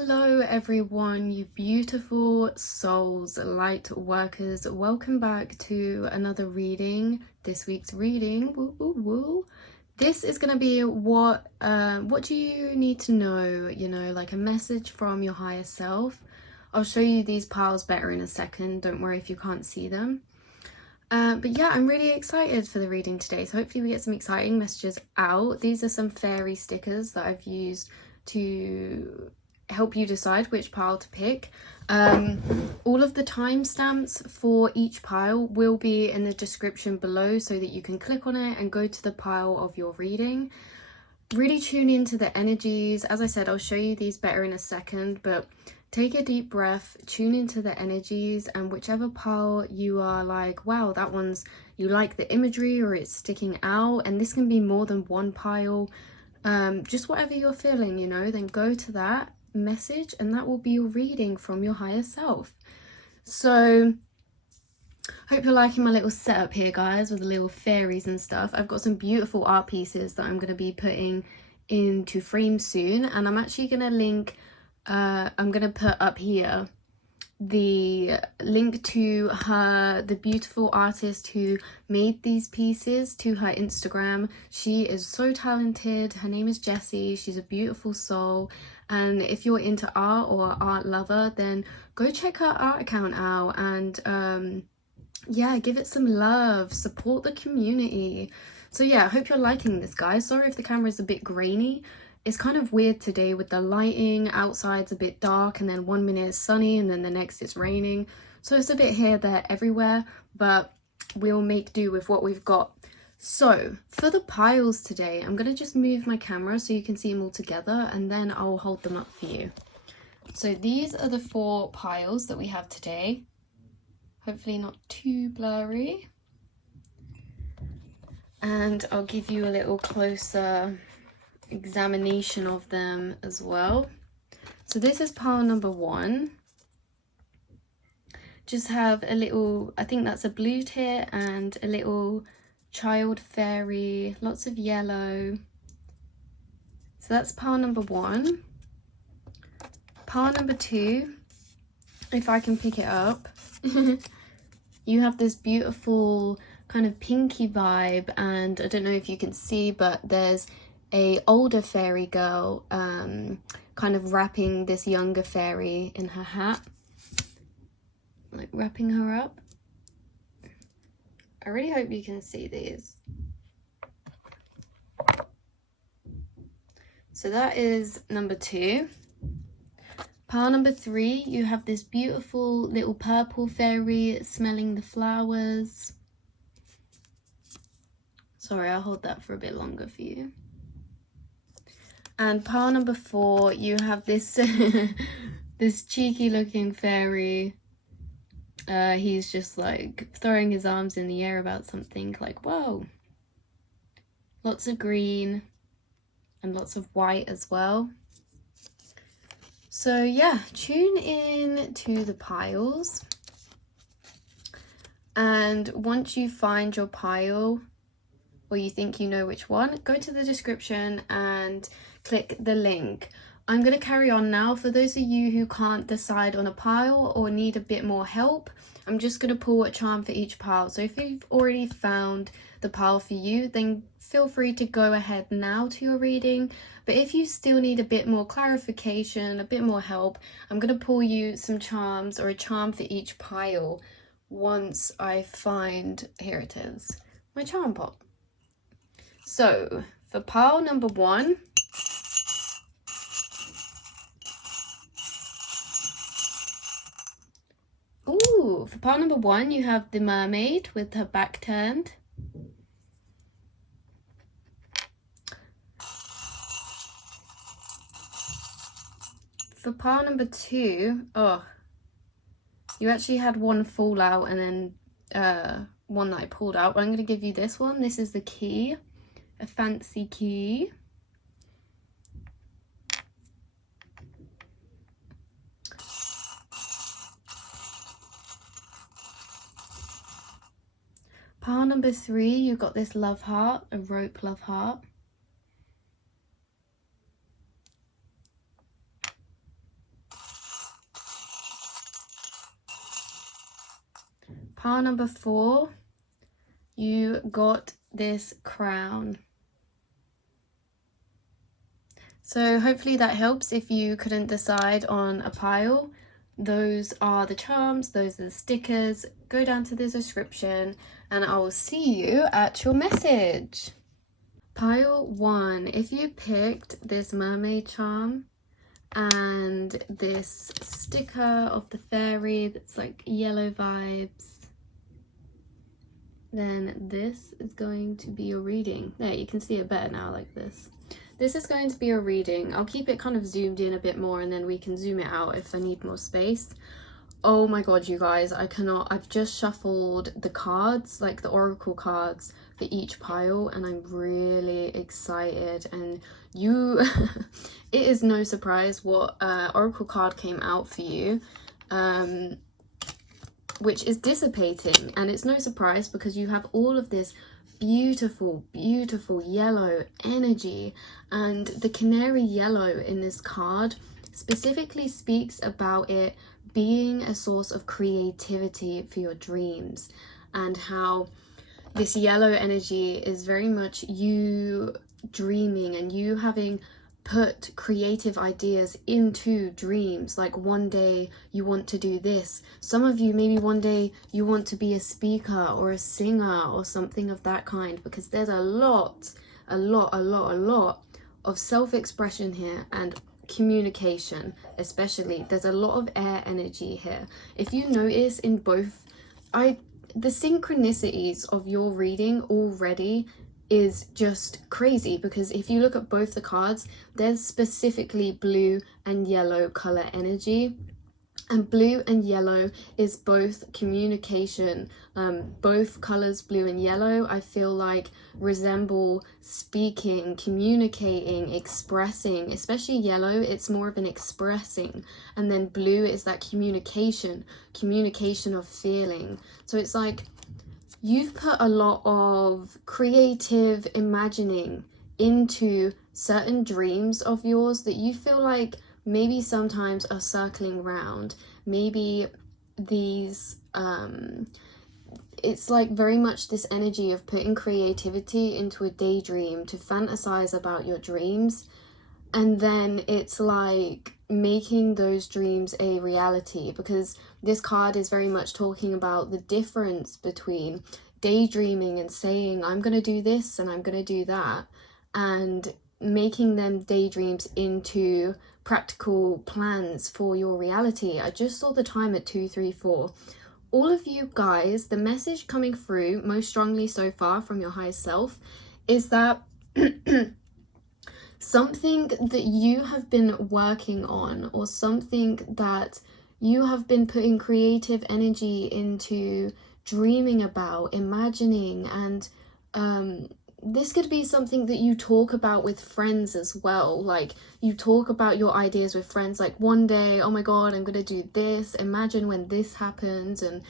Hello everyone, you beautiful souls, light workers. Welcome back to another reading. This week's reading, woo, woo, woo. This is going to be what do you need to know, like a message from your higher self. I'll show you these piles better in a second. Don't worry if you can't see them. But yeah, I'm really excited for the reading today. So hopefully we get some exciting messages out. These are some fairy stickers that I've used to help you decide which pile to pick. All of the timestamps for each pile will be in the description below so that you can click on it and go to the pile of your reading. Really tune into the energies. As I said, I'll show you these better in a second, but take a deep breath, tune into the energies, and whichever pile you are like, wow, that one's, you like the imagery or it's sticking out, and this can be more than one pile, just whatever you're feeling, then go to that message and that will be your reading from your higher self. So hope you're liking my little setup here, guys, with the little fairies and stuff. I've got some beautiful art pieces that I'm going to be putting into frames soon, and I'm actually going to link I'm going to put up here the link to the beautiful artist who made these pieces, to her Instagram. She is so talented. Her name is Jessie. She's a beautiful soul, and if you're into art or art lover, then go check her art account out and yeah, give it some love, support the community. So yeah, I hope you're liking this, guys. Sorry if the camera is a bit grainy. It's kind of weird today with the lighting. Outside's a bit dark, and then 1 minute it's sunny and then the next it's raining, so it's a bit here, there, everywhere, but we'll make do with what we've got. So for the piles today, I'm going to just move my camera so you can see them all together, and then I'll hold them up for you. So these are the 4 piles that we have today. Hopefully not too blurry, and I'll give you a little closer examination of them as well. So this is pile number 1. Just have a little, I think that's a blue tear and a little child fairy, lots of yellow. So that's pile number 1. Pile number 2, if I can pick it up, you have this beautiful kind of pinky vibe, and I don't know if you can see, but there's a older fairy girl kind of wrapping this younger fairy in her hat, like wrapping her up. I really hope you can see these. So that is number 2. Pile number 3, you have this beautiful little purple fairy smelling the flowers. Sorry, I'll hold that for a bit longer for you. And pile number 4, you have this this cheeky looking fairy. He's just like throwing his arms in the air about something, like, whoa. Lots of green and lots of white as well. So yeah, tune in to the piles, and once you find your pile, or you think you know which one, go to the description and click the link. I'm going to carry on now. For those of you who can't decide on a pile or need a bit more help, I'm just going to pull a charm for each pile. So if you've already found the pile for you, then feel free to go ahead now to your reading. But if you still need a bit more clarification, a bit more help, I'm going to pull you some charms, or a charm for each pile, once I find, here it is, my charm pot. So for pile number 1, for pile number 1, you have the mermaid with her back turned. For pile number 2, you actually had one fall out and then one that I pulled out, but I'm going to give you this one. This is the key, a fancy key. Pile number 3, you've got this love heart, a rope love heart. Pile number 4, you got this crown. So hopefully that helps if you couldn't decide on a pile. Those are the charms, those are the stickers. Go down to the description and I will see you at your message. Pile 1, if you picked this mermaid charm and this sticker of the fairy that's like yellow vibes, then this is going to be your reading. There, you can see it better now like this. This is going to be a reading. I'll keep it kind of zoomed in a bit more and then we can zoom it out if I need more space. Oh my god, you guys, I cannot. I've just shuffled the cards, like the oracle cards for each pile, and I'm really excited. And you, it is no surprise what oracle card came out for you, which is dissipating. And it's no surprise because you have all of this beautiful yellow energy, and the canary yellow in this card specifically speaks about it being a source of creativity for your dreams, and how this yellow energy is very much you dreaming and you having put creative ideas into dreams. Like one day you want to do this. Some of you, maybe one day you want to be a speaker or a singer or something of that kind, because there's a lot of self-expression here and communication. Especially there's a lot of air energy here. If you notice in both, the synchronicities of your reading already is just crazy, because if you look at both the cards, there's specifically blue and yellow color energy, and blue and yellow is both communication. Both colors, blue and yellow, I feel like resemble speaking, communicating, expressing. Especially yellow, it's more of an expressing, and then blue is that communication of feeling. So it's like you've put a lot of creative imagining into certain dreams of yours that you feel like maybe sometimes are circling around. Maybe these, it's like very much this energy of putting creativity into a daydream to fantasize about your dreams. And then it's like making those dreams a reality, because this card is very much talking about the difference between daydreaming and saying I'm gonna do this and I'm gonna do that, and making them daydreams into practical plans for your reality. I just saw the time at 2:34. All of you guys, the message coming through most strongly so far from your higher self is that something that you have been working on, or something that you have been putting creative energy into dreaming about, imagining, and this could be something that you talk about with friends as well. Like you talk about your ideas with friends, like one day, oh my god, I'm gonna do this, imagine when this happens, and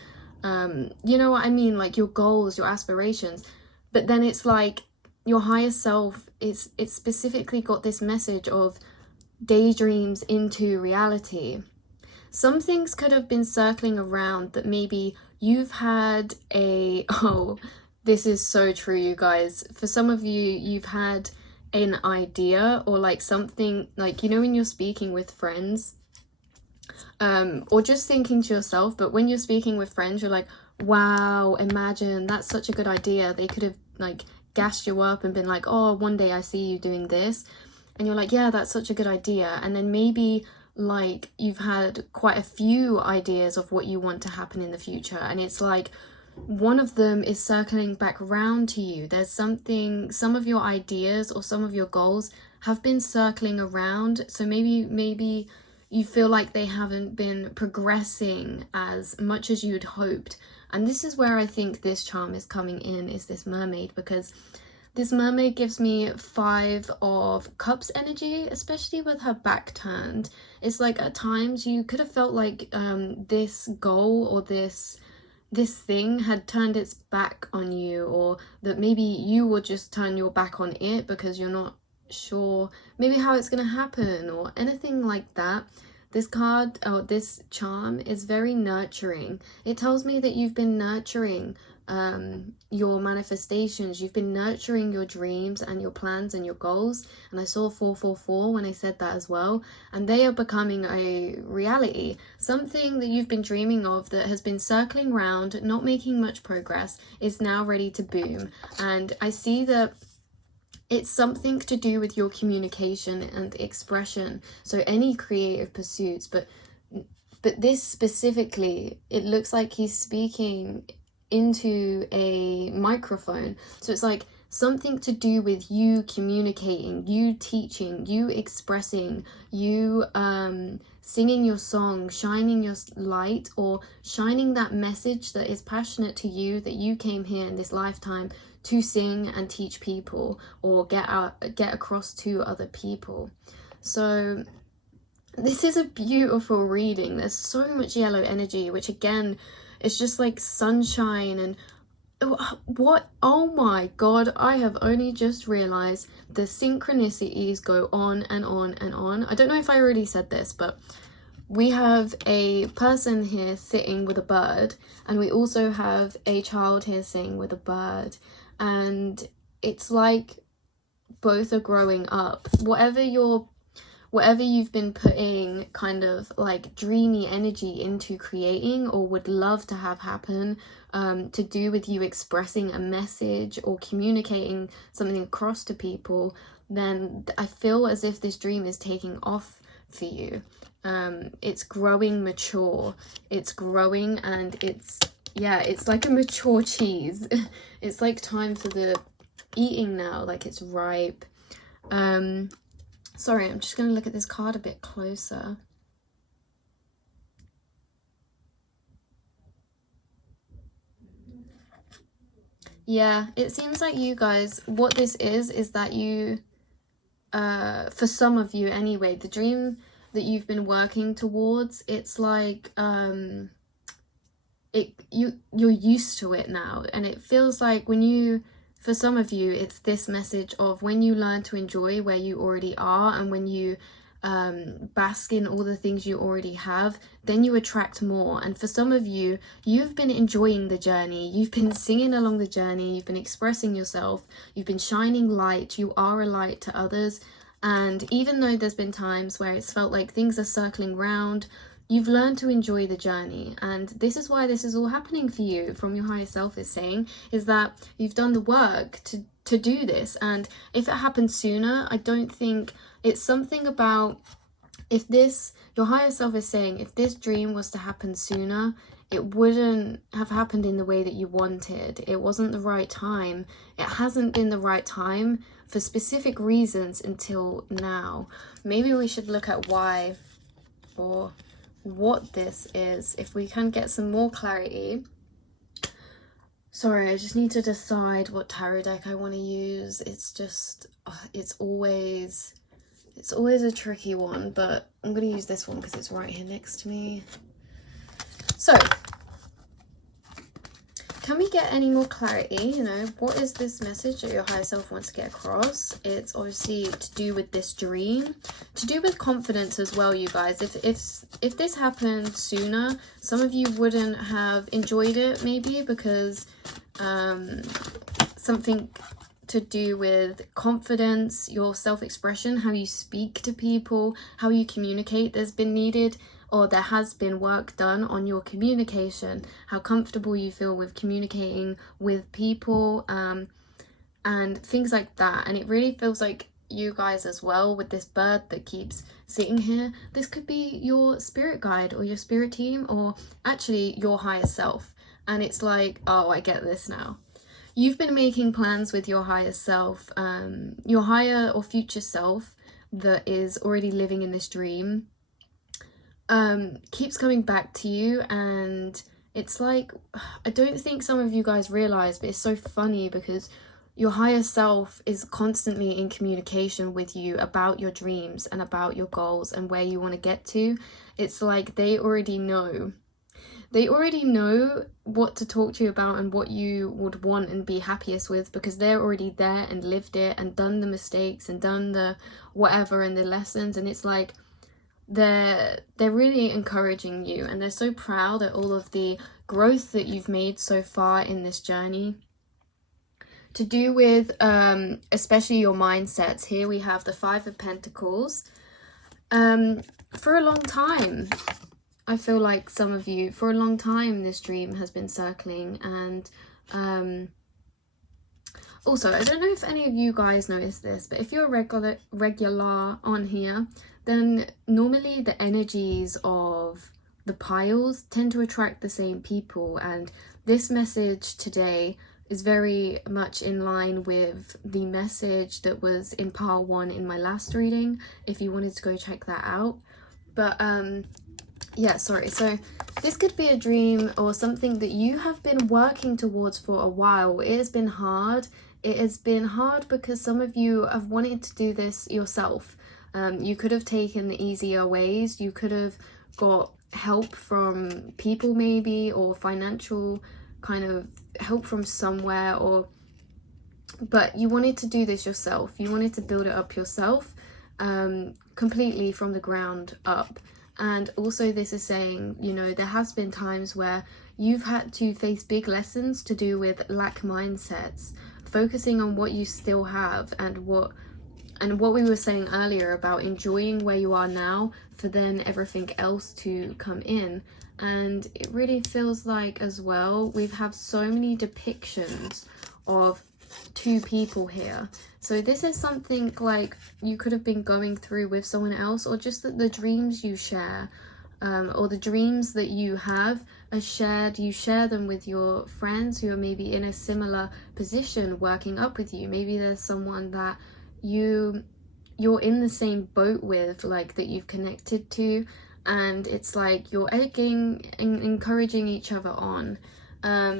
you know what I mean, like your goals, your aspirations. But then it's like your higher self it's specifically got this message of daydreams into reality. Some things could have been circling around that maybe you've had a, oh, this is so true, you guys. For some of you, you've had an idea, or like something, like, you know, when you're speaking with friends, or just thinking to yourself, but when you're speaking with friends, you're like, wow, imagine, that's such a good idea. They could have like gassed you up and been like, oh, one day I see you doing this. And you're like, yeah, that's such a good idea. And then maybe like you've had quite a few ideas of what you want to happen in the future, and it's like one of them is circling back around to you. There's something, some of your ideas or some of your goals have been circling around, so maybe you feel like they haven't been progressing as much as you'd hoped. And this is where I think this charm is coming in, is this mermaid, because this mermaid gives me 5 of Cups energy, especially with her back turned. It's like at times you could have felt like this goal or this thing had turned its back on you, or that maybe you would just turn your back on it because you're not sure maybe how it's going to happen or anything like that. This card, or this charm, is very nurturing. It tells me that you've been nurturing your manifestations. You've been nurturing your dreams and your plans and your goals. And I saw 444 when I said that as well. And they are becoming a reality. Something that you've been dreaming of that has been circling around, not making much progress, is now ready to boom. And I see that it's something to do with your communication and expression. So any creative pursuits, but this specifically, it looks like he's speaking into a microphone. So it's like something to do with you communicating, you teaching, you expressing, you singing your song, shining your light, or shining that message that is passionate to you, that you came here in this lifetime to sing and teach people, or get across to other people. So this is a beautiful reading. There's so much yellow energy, which again is just like sunshine. And what, oh my god, I have only just realized the synchronicities go on and on and on. I don't know if I already said this, but we have a person here sitting with a bird, and we also have a child here sitting with a bird, and it's like both are growing up. Whatever you've been putting kind of like dreamy energy into creating, or would love to have happen, to do with you expressing a message or communicating something across to people, then I feel as if this dream is taking off for you. It's growing mature, it's growing, and it's like a mature cheese. It's like time for the eating now, like it's ripe. Sorry, I'm just going to look at this card a bit closer. Yeah, it seems like you guys, what this is that you, for some of you anyway, the dream that you've been working towards, it's like you're used to it now, and it feels like for some of you, it's this message of when you learn to enjoy where you already are, and when you bask in all the things you already have, then you attract more. And for some of you, you've been enjoying the journey, you've been singing along the journey, you've been expressing yourself, you've been shining light, you are a light to others. And even though there's been times where it's felt like things are circling round, you've learned to enjoy the journey. And this is why this is all happening for you, from your higher self is saying, is that you've done the work to do this. And if it happened sooner, I don't think it's something about, your higher self is saying, if this dream was to happen sooner, it wouldn't have happened in the way that you wanted. It wasn't the right time. It hasn't been the right time for specific reasons until now. Maybe we should look at why, or what this is, if we can get some more clarity. Sorry, I just need to decide what tarot deck I want to use. It's just, it's always a tricky one, but I'm going to use this one because it's right here next to me. So, can we get any more clarity? You know, what is this message that your higher self wants to get across? It's obviously to do with this dream, to do with confidence as well, you guys. If this happened sooner, some of you wouldn't have enjoyed it, maybe because something to do with confidence, your self-expression, how you speak to people, how you communicate. There's been needed, or there has been work done on your communication, how comfortable you feel with communicating with people, and things like that. And it really feels like you guys as well, with this bird that keeps sitting here, this could be your spirit guide or your spirit team, or actually your higher self. And it's like, oh, I get this now. You've been making plans with your higher self, your higher or future self that is already living in this dream, keeps coming back to you. And it's like, I don't think some of you guys realize, but it's so funny because your higher self is constantly in communication with you about your dreams and about your goals and where you want to get to. It's like they already know what to talk to you about and what you would want and be happiest with, because they're already there and lived it and done the mistakes and done the whatever and the lessons. And it's like, they're really encouraging you, and they're so proud at all of the growth that you've made so far in this journey. To do with especially your mindsets. Here we have the Five of Pentacles. For a long time, I feel like some of you, for a long time, this dream has been circling. And also, I don't know if any of you guys notice this, but if you're regular on here, then normally the energies of the piles tend to attract the same people. And this message today is very much in line with the message that was in pile 1 in my last reading, if you wanted to go check that out. But yeah, sorry. So this could be a dream or something that you have been working towards for a while. It has been hard. It has been hard because some of you have wanted to do this yourself. You could have taken the easier ways. You could have got help from people maybe, or financial kind of help from somewhere, but you wanted to do this yourself. You wanted to build it up yourself, completely from the ground up. And also this is saying, you know, there has been times where you've had to face big lessons to do with lack mindsets, focusing on what you still have, and what we were saying earlier about enjoying where you are now for then everything else to come in. And it really feels like as well, we've had so many depictions of two people here. So this is something like you could have been going through with someone else, or just that the dreams you share, or the dreams that you have are shared, you share them with your friends who are maybe in a similar position working up with you. Maybe there's someone that you're in the same boat with, like that you've connected to, and it's like you're egging and encouraging each other on.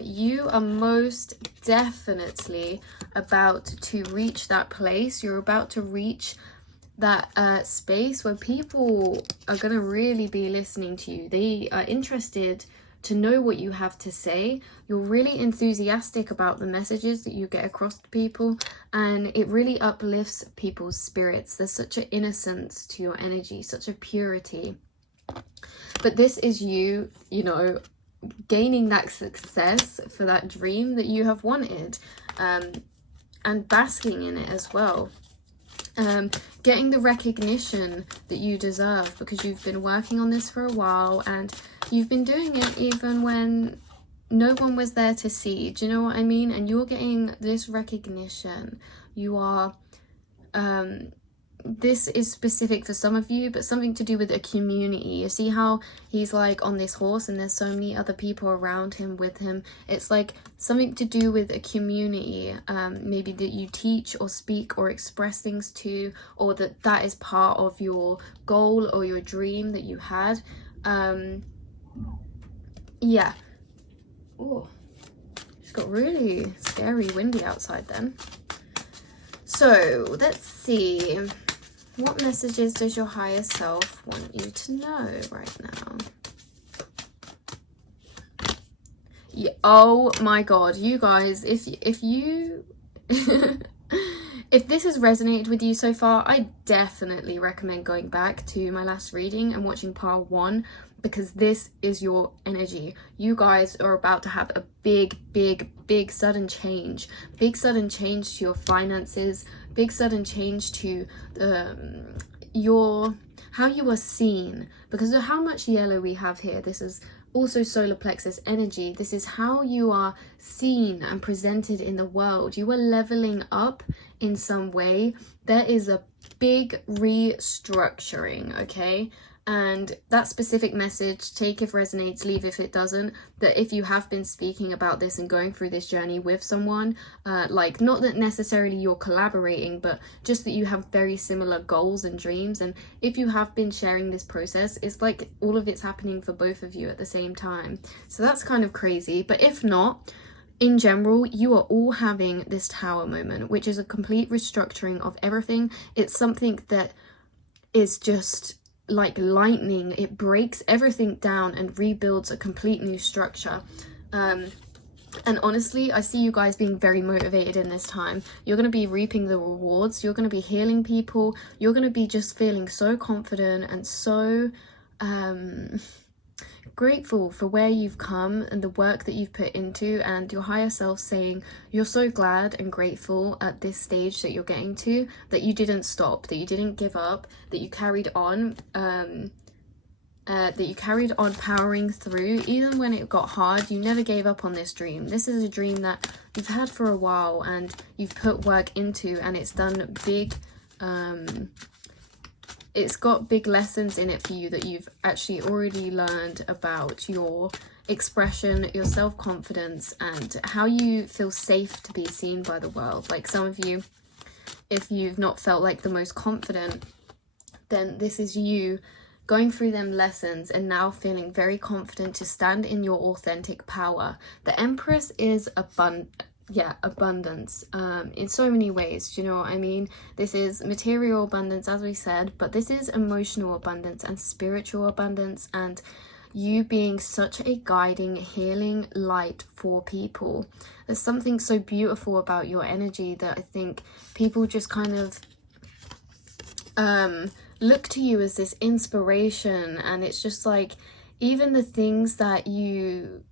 You are most definitely about to reach that place. You're about to reach that space where people are going to really be listening to you. They are interested to know what you have to say. You're really enthusiastic about the messages that you get across to people, and it really uplifts people's spirits. There's such an innocence to your energy, such a purity. But this is you, you know, gaining that success for that dream that you have wanted, and basking in it as well. Getting the recognition that you deserve, because you've been working on this for a while, and you've been doing it even when no one was there to see. Do you know what I mean? And you're getting this recognition. You are this is specific for some of you, but something to do with a community. You see how he's like on this horse and there's so many other people around him with him. It's like something to do with a community, maybe that you teach or speak or express things to, or that is part of your goal or your dream that you had. Yeah. Oh, it's got really scary windy outside then. So let's see. What messages does your higher self want you to know right now? Yeah, oh my god, you guys, if you if this has resonated with you so far, I definitely recommend going back to my last reading and watching part 1, because this is your energy. You guys are about to have a big sudden change. Big sudden change to your finances, big sudden change to how you are seen, because of how much yellow we have here. This is also solar plexus energy. This is how you are seen and presented in the world. You are leveling up in some way. There is a big restructuring, okay? And that specific message, take if resonates, leave if it doesn't, that if you have been speaking about this and going through this journey with someone, like not that necessarily you're collaborating, but just that you have very similar goals and dreams. And if you have been sharing this process, it's like all of it's happening for both of you at the same time. So that's kind of crazy. But if not, in general, you are all having this tower moment, which is a complete restructuring of everything. It's something that is just like lightning. It breaks everything down and rebuilds a complete new structure. And honestly, I see you guys being very motivated in this time. You're going to be reaping the rewards. You're going to be healing people. You're going to be just feeling so confident and so grateful for where you've come and the work that you've put into, and your higher self saying you're so glad and grateful at this stage that you're getting to, that you didn't stop, that you didn't give up, that you carried on, powering through even when it got hard. You never gave up on this dream. This is a dream that you've had for a while and you've put work into, and it's done big, it's got big lessons in it for you that you've actually already learned about your expression, your self-confidence, and how you feel safe to be seen by the world. Like some of you, if you've not felt like the most confident, then this is you going through them lessons and now feeling very confident to stand in your authentic power. The Empress is abundance in so many ways. Do you know what I mean? This is material abundance, as we said, but this is emotional abundance and spiritual abundance, and you being such a guiding, healing light for people. There's something so beautiful about your energy that I think people just kind of look to you as this inspiration. And it's just like, even the things that you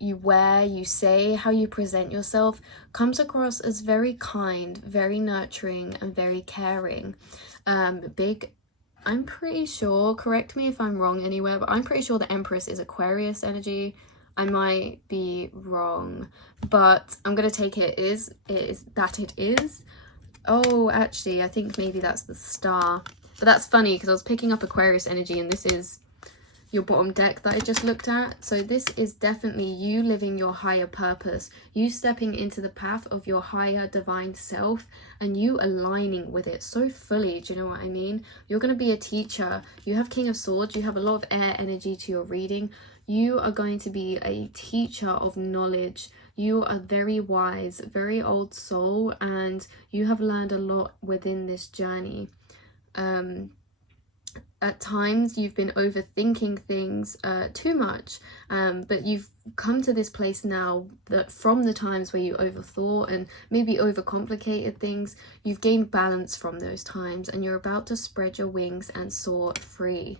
wear, you say, how you present yourself comes across as very kind, very nurturing, and very caring. I'm pretty sure, correct me if I'm wrong anywhere, but I'm pretty sure the Empress is Aquarius energy. I might be wrong, but I'm gonna take it is it is. Oh, actually, I think maybe that's the Star. But that's funny because I was picking up Aquarius energy, and this is your bottom deck that I just looked at. So this is definitely you living your higher purpose, you stepping into the path of your higher divine self, and you aligning with it so fully. Do you know what I mean? You're going to be a teacher. You have King of Swords. You have a lot of air energy to your reading. You are going to be a teacher of knowledge. You are very wise, very old soul, and you have learned a lot within this journey. At times you've been overthinking things too much, but you've come to this place now that from the times where you overthought and maybe overcomplicated things, you've gained balance from those times, and you're about to spread your wings and soar free.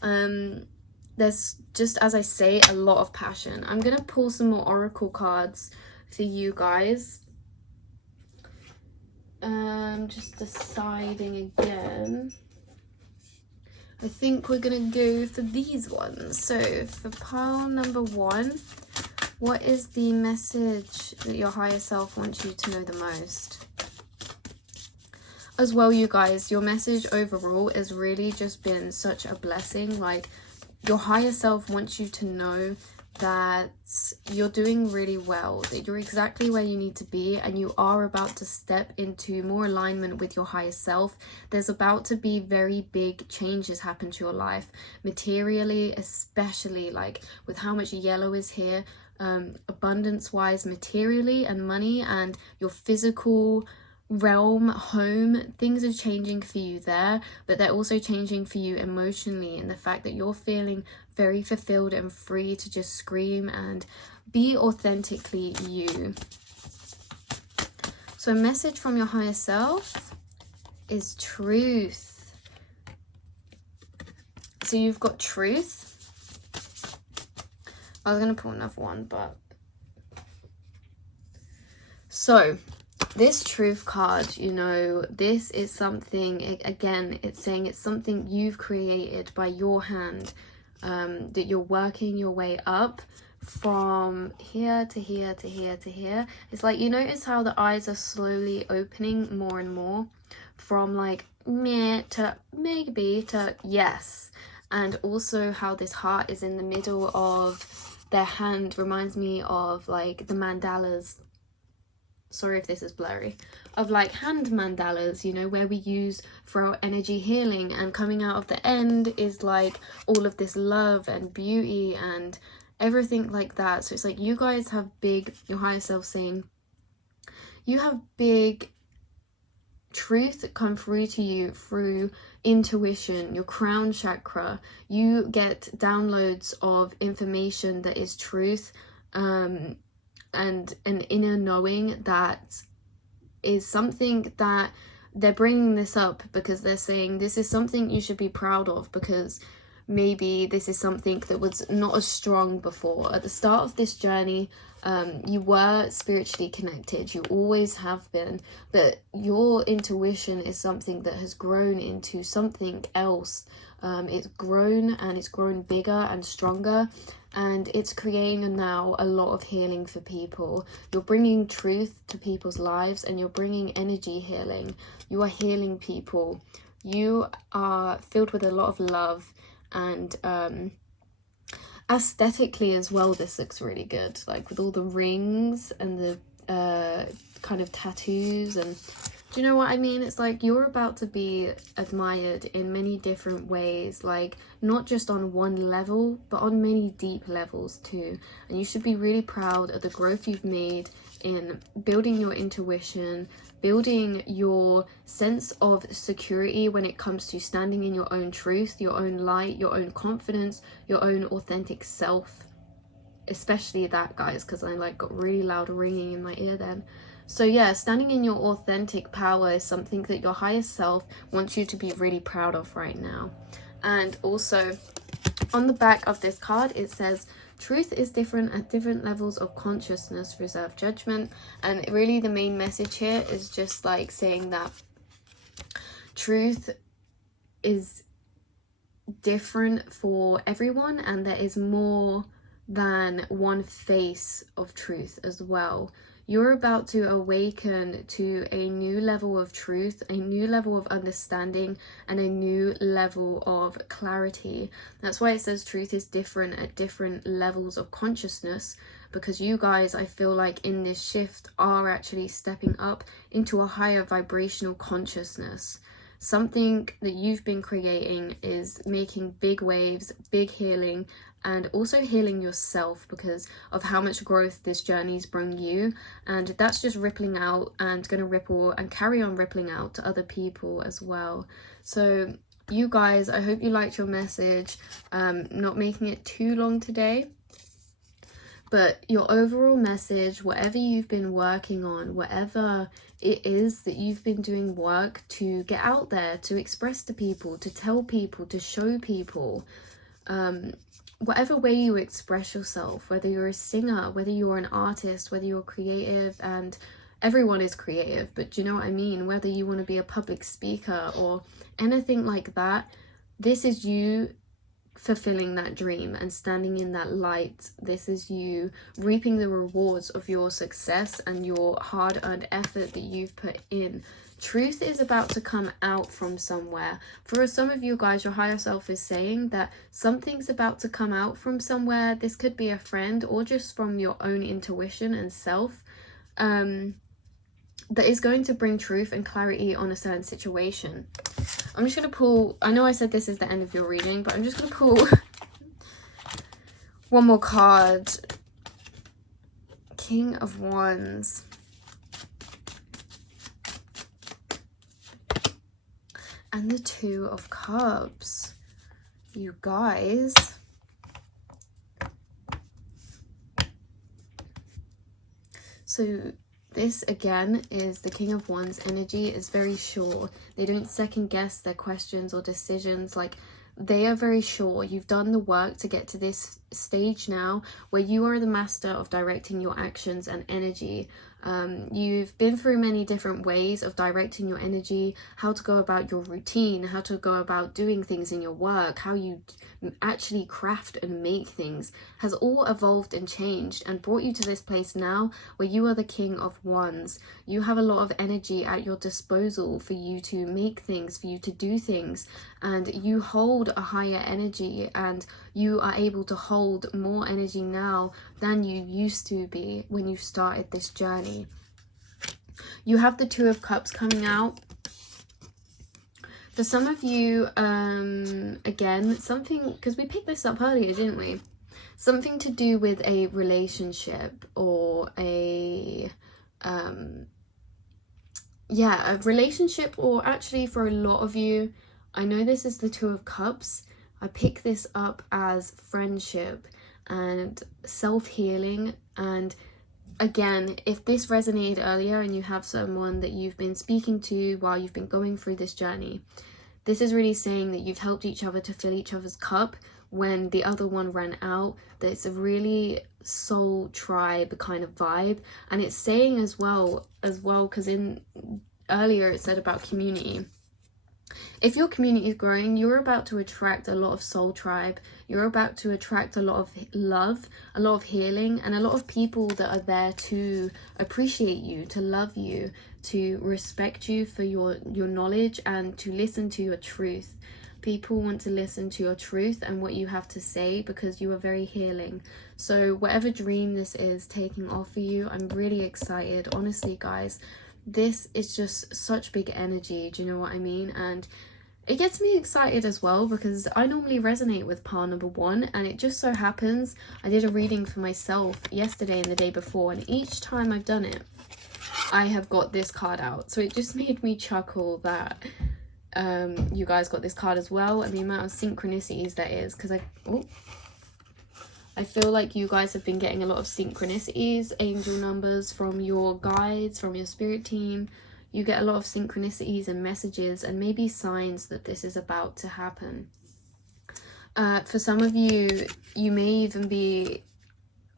There's, just as I say, a lot of passion. I'm gonna pull some more oracle cards for you guys. Just deciding again. I think we're gonna go for these ones. So for pile number 1, what is the message that your higher self wants you to know the most? As well, you guys, your message overall has really just been such a blessing. Like, your higher self wants you to know that you're doing really well, that you're exactly where you need to be, and you are about to step into more alignment with your higher self. There's about to be very big changes happen to your life, materially, especially, like with how much yellow is here, abundance wise, materially, and money, and your physical realm, home. Things are changing for you there, but they're also changing for you emotionally, and the fact that you're feeling very fulfilled and free to just scream and be authentically you. So a message from your higher self is truth. So you've got truth. I was gonna pull another one, but so this truth card, you know, this is something, again, it's saying it's something you've created by your hand, that you're working your way up from here to here to here to here. It's like, you notice how the eyes are slowly opening more and more, from like meh to maybe to yes. And also how this heart is in the middle of their hand reminds me of like the mandalas. Sorry if this is blurry, of like hand mandalas, you know, where we use for our energy healing, and coming out of the end is like all of this love and beauty and everything like that. So it's like you guys have big, your higher self saying you have big truth that come through to you through intuition, your crown chakra. You get downloads of information that is truth, and an inner knowing that is something that they're bringing this up because they're saying this is something you should be proud of, because maybe this is something that was not as strong before. At the start of this journey, you were spiritually connected, you always have been, but your intuition is something that has grown into something else. It's grown, and it's grown bigger and stronger, and it's creating now a lot of healing for people. You're bringing truth to people's lives, and you're bringing energy healing. You are healing people. You are filled with a lot of love, and aesthetically as well, this looks really good, like with all the rings and the kind of tattoos. And do you know what I mean? It's like you're about to be admired in many different ways, like not just on one level, but on many deep levels too. And you should be really proud of the growth you've made in building your intuition, building your sense of security when it comes to standing in your own truth, your own light, your own confidence, your own authentic self. Especially that, guys, because I like got really loud ringing in my ear then. So yeah, standing in your authentic power is something that your higher self wants you to be really proud of right now. And also on the back of this card, it says, truth is different at different levels of consciousness, reserve judgment. And really the main message here is just like saying that truth is different for everyone, and there is more than one face of truth as well. You're about to awaken to a new level of truth, a new level of understanding, and a new level of clarity. That's why it says truth is different at different levels of consciousness, because you guys, I feel like in this shift, are actually stepping up into a higher vibrational consciousness. Something that you've been creating is making big waves, big healing, and also healing yourself because of how much growth this journey's brought you. And that's just rippling out and going to ripple and carry on rippling out to other people as well. So you guys, I hope you liked your message. Not making it too long today, but your overall message, whatever you've been working on, whatever it is that you've been doing work to get out there, to express to people, to tell people, to show people, whatever way you express yourself, whether you're a singer, whether you're an artist, whether you're creative, and everyone is creative, but do you know what I mean? Whether you want to be a public speaker or anything like that, this is you fulfilling that dream and standing in that light. This is you reaping the rewards of your success and your hard-earned effort that you've put in. Truth is about to come out from somewhere. For some of you guys, your higher self is saying that something's about to come out from somewhere. This could be a friend or just from your own intuition and self, that is going to bring truth and clarity on a certain situation. I'm just going to pull, I know I said this is the end of your reading, but I'm just going to pull one more card. King of Wands. And the Two of Cups. You guys. So this again is the King of Wands energy. Is very sure. They don't second guess their questions or decisions. Like, they are very sure. You've done the work to get to this stage now where you are the master of directing your actions and energy. You've been through many different ways of directing your energy, how to go about your routine, how to go about doing things in your work, how you actually craft and make things, has all evolved and changed and brought you to this place now where you are the King of Wands. You have a lot of energy at your disposal for you to make things, for you to do things, and you hold a higher energy, and you are able to hold more energy now than you used to be when you started this journey. You have the Two of Cups coming out. For some of you, again, something, because we picked this up earlier, didn't we? Something to do with a relationship or a relationship, or actually for a lot of you, I know this is the Two of Cups. I pick this up as friendship and self-healing and again, if this resonated earlier and you have someone that you've been speaking to while you've been going through this journey, this is really saying that you've helped each other to fill each other's cup when the other one ran out. That it's a really soul tribe kind of vibe. And it's saying as well, because in earlier it said about community. If your community is growing, you're about to attract a lot of soul tribe. You're about to attract a lot of love, a lot of healing, and a lot of people that are there to appreciate you, to love you, to respect you for your knowledge, and to listen to your truth. People want to listen to your truth and what you have to say because you are very healing. So whatever dream this is taking off for you, I'm really excited. Honestly, guys, this is just such big energy. Do you know what I mean? And it gets me excited as well because I normally resonate with pile number 1, and it just so happens I did a reading for myself yesterday and the day before, and each time I've done it I have got this card out. So it just made me chuckle that you guys got this card as well, and the amount of synchronicities that is, because I feel like you guys have been getting a lot of synchronicities, angel numbers from your guides, from your spirit team. You get a lot of synchronicities and messages and maybe signs that this is about to happen. For some of you, you may even be,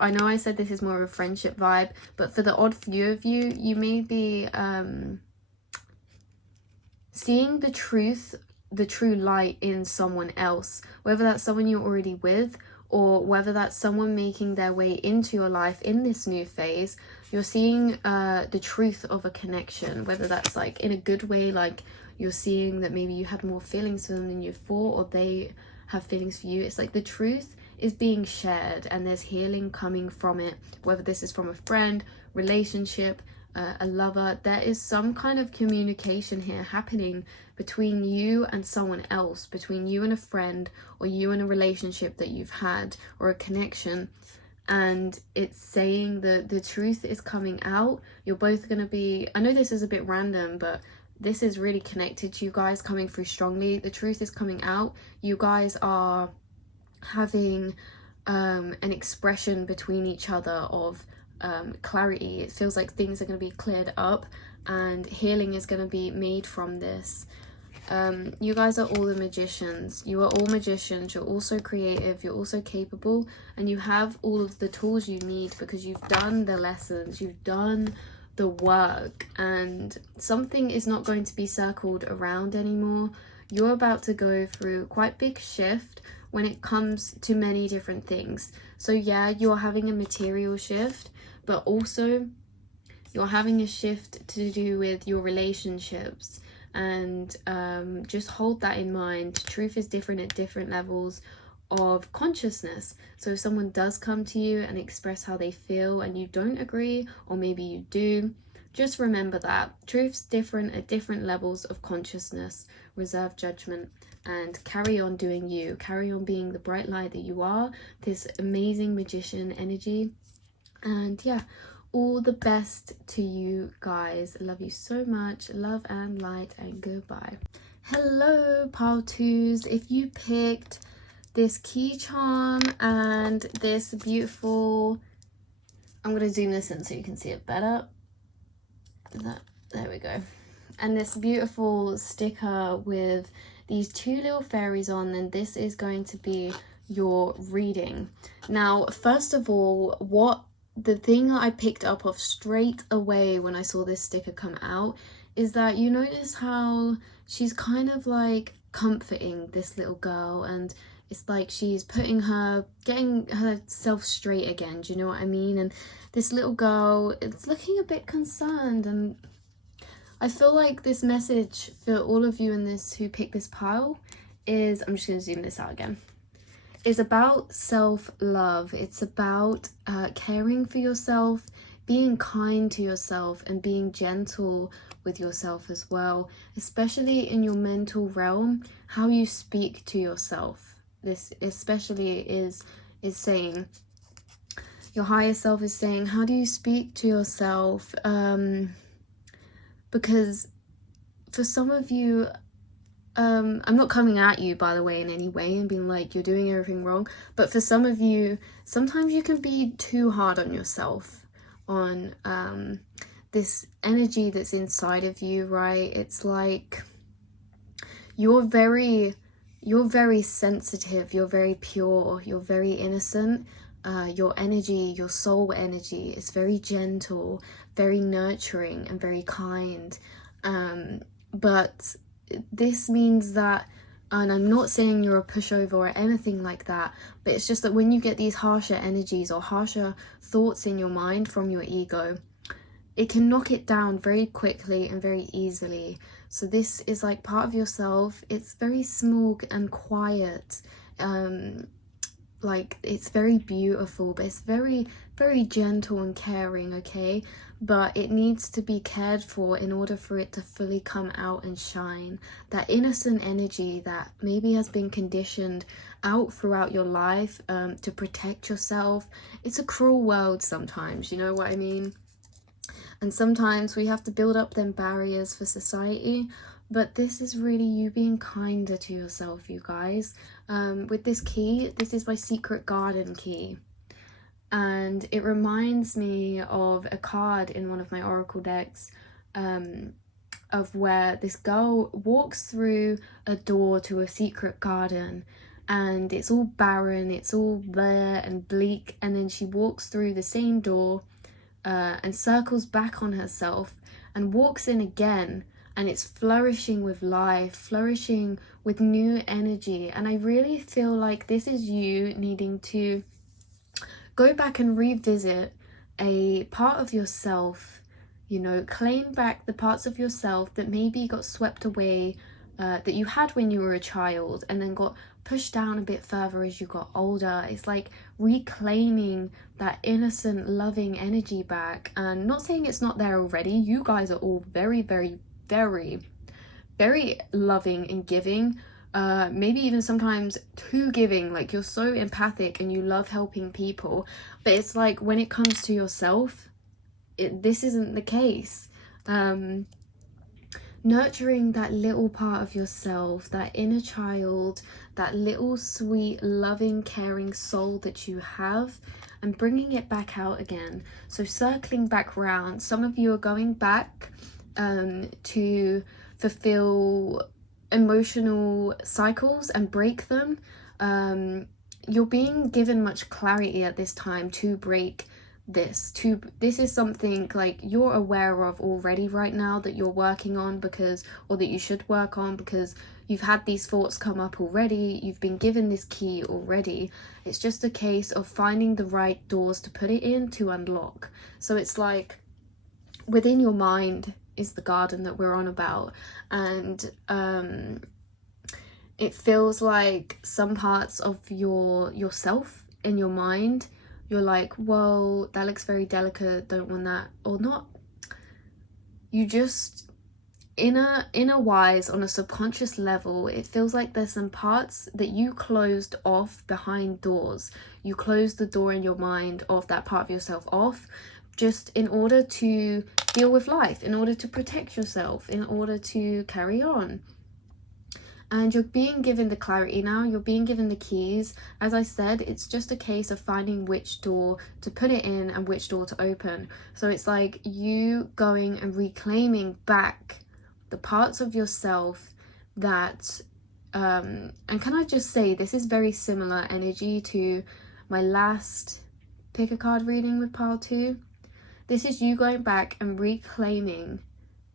I know I said this is more of a friendship vibe, but for the odd few of you, you may be seeing the true light in someone else, whether that's someone you're already with, or whether that's someone making their way into your life in this new phase. You're seeing the truth of a connection, whether that's like in a good way, like you're seeing that maybe you had more feelings for them than you thought, or they have feelings for you. It's like the truth is being shared and there's healing coming from it, whether this is from a friend, relationship, a lover. There is some kind of communication here happening between you and someone else, between you and a friend, or you and a relationship that you've had, or a connection. And it's saying that the truth is coming out. You're both going to be, I know this is a bit random, but this is really connected to you guys coming through strongly. The truth is coming out. You guys are having an expression between each other of clarity. It feels like things are going to be cleared up and healing is going to be made from this. You guys are all the magicians. You are all magicians. You're also creative. You're also capable, and you have all of the tools you need because you've done the lessons, you've done the work, and something is not going to be circled around anymore. You're about to go through quite big shift when it comes to many different things. So yeah, you're having a material shift, but also you're having a shift to do with your relationships. And just hold that in mind. Truth is different at different levels of consciousness. So if someone does come to you and express how they feel and you don't agree, or maybe you do, just remember that truth's different at different levels of consciousness. Reserve judgment and carry on doing you. Carry on being the bright light that you are, this amazing magician energy. And yeah, all the best to you guys. Love you so much. Love and light, and goodbye. Hello, pile 2s. If you picked this key charm and this beautiful, I'm going to zoom this in so you can see it better. There we go. And this beautiful sticker with these 2 little fairies on, then this is going to be your reading. Now, first of all, the thing I picked up of straight away when I saw this sticker come out is that you notice how she's kind of like comforting this little girl, and it's like she's getting herself straight again. Do you know what I mean? And this little girl is looking a bit concerned, and I feel like this message for all of you in this who picked this pile is, I'm just going to zoom this out again, is about self-love. It's about caring for yourself, being kind to yourself, and being gentle with yourself as well, especially in your mental realm, how you speak to yourself. This especially is saying, your higher self is saying, how do you speak to yourself? Because for some of you, I'm not coming at you, by the way, in any way and being like you're doing everything wrong, but for some of you, sometimes you can be too hard on yourself. on this energy that's inside of you, right? It's like you're very sensitive, you're very pure, you're very innocent. Your energy, your soul energy is very gentle, very nurturing and very kind. But this means that, and I'm not saying you're a pushover or anything like that, but it's just that when you get these harsher energies or harsher thoughts in your mind from your ego, it can knock it down very quickly and very easily. So this is like part of yourself. It's very small and quiet. Like it's very beautiful, but it's very, very gentle and caring, okay? But it needs to be cared for in order for it to fully come out and shine. That innocent energy that maybe has been conditioned out throughout your life to protect yourself. It's a cruel world sometimes, you know what I mean? And sometimes we have to build up them barriers for society, but this is really you being kinder to yourself, you guys. With this key, this is my secret garden key, and it reminds me of a card in one of my oracle decks, of where this girl walks through a door to a secret garden, and it's all barren, it's all bare and bleak, and then she walks through the same door and circles back on herself and walks in again, and it's flourishing with life, flourishing with new energy. And I really feel like this is you needing to go back and revisit a part of yourself, you know, claim back the parts of yourself that maybe got swept away, that you had when you were a child and then got pushed down a bit further as you got older. It's like reclaiming that innocent, loving energy back. And not saying it's not there already. You guys are all very, very, very, very loving and giving. Maybe even sometimes too giving. Like you're so empathic and you love helping people. But it's like when it comes to yourself, this isn't the case. Nurturing that little part of yourself, that inner child, that little sweet, loving, caring soul that you have, and bringing it back out again. So circling back round, some of you are going back to fulfill emotional cycles and break them. You're being given much clarity at this time to break this is something like you're aware of already right now, that you're working on or that you should work on, because you've had these thoughts come up already, you've been given this key already. It's just a case of finding the right doors to put it in to unlock. So it's like within your mind is the garden that we're on about, and it feels like some parts of yourself in your mind, you're like, whoa, that looks very delicate, don't want that, or not. You just, inner wise, on a subconscious level, it feels like there's some parts that you closed off behind doors. You closed the door in your mind of that part of yourself off, just in order to deal with life, in order to protect yourself, in order to carry on. And you're being given the clarity now, you're being given the keys. As I said, it's just a case of finding which door to put it in and which door to open. So it's like you going and reclaiming back the parts of yourself that, and can I just say, this is very similar energy to my last pick a card reading with pile 2. This is you going back and reclaiming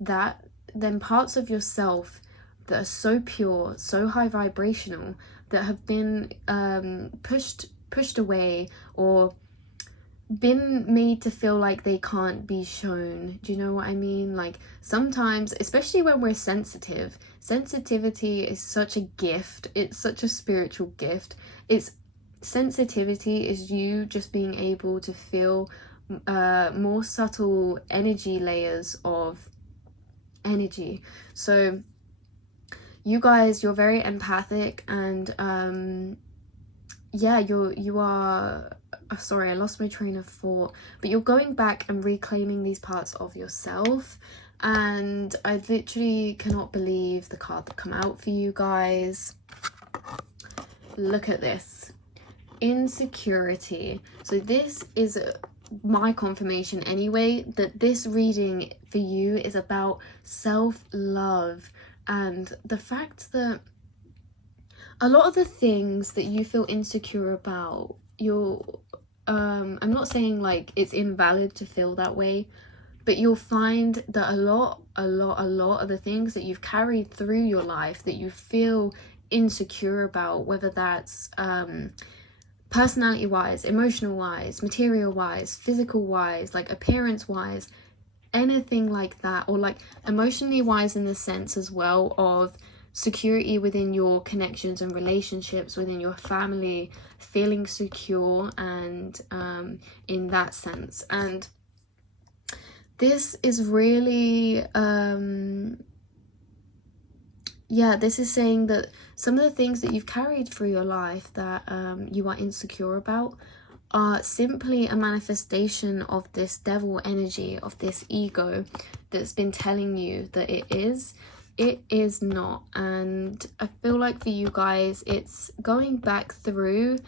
that, then parts of yourself that are so pure, so high vibrational, that have been pushed away or been made to feel like they can't be shown. Do you know what I mean? Like sometimes, especially when we're sensitive, sensitivity is such a gift. It's such a spiritual gift. Sensitivity is you just being able to feel more subtle energy layers of energy. So you guys, you're very empathic, and yeah, you are, sorry, I lost my train of thought, but you're going back and reclaiming these parts of yourself. And I literally cannot believe the card that come out for you guys. Look at this. Insecurity. So this is my confirmation anyway, that this reading for you is about self-love, and the fact that a lot of the things that you feel insecure about, I'm not saying like it's invalid to feel that way, but you'll find that a lot of the things that you've carried through your life that you feel insecure about, whether that's personality wise, emotional wise, material wise, physical wise, like appearance wise, anything like that, or like emotionally wise in the sense as well of security within your connections and relationships within your family, feeling secure and in that sense. And this is really this is saying that some of the things that you've carried through your life that you are insecure about are simply a manifestation of this devil energy, of this ego that's been telling you that it is not. And I feel like for you guys, it's going back through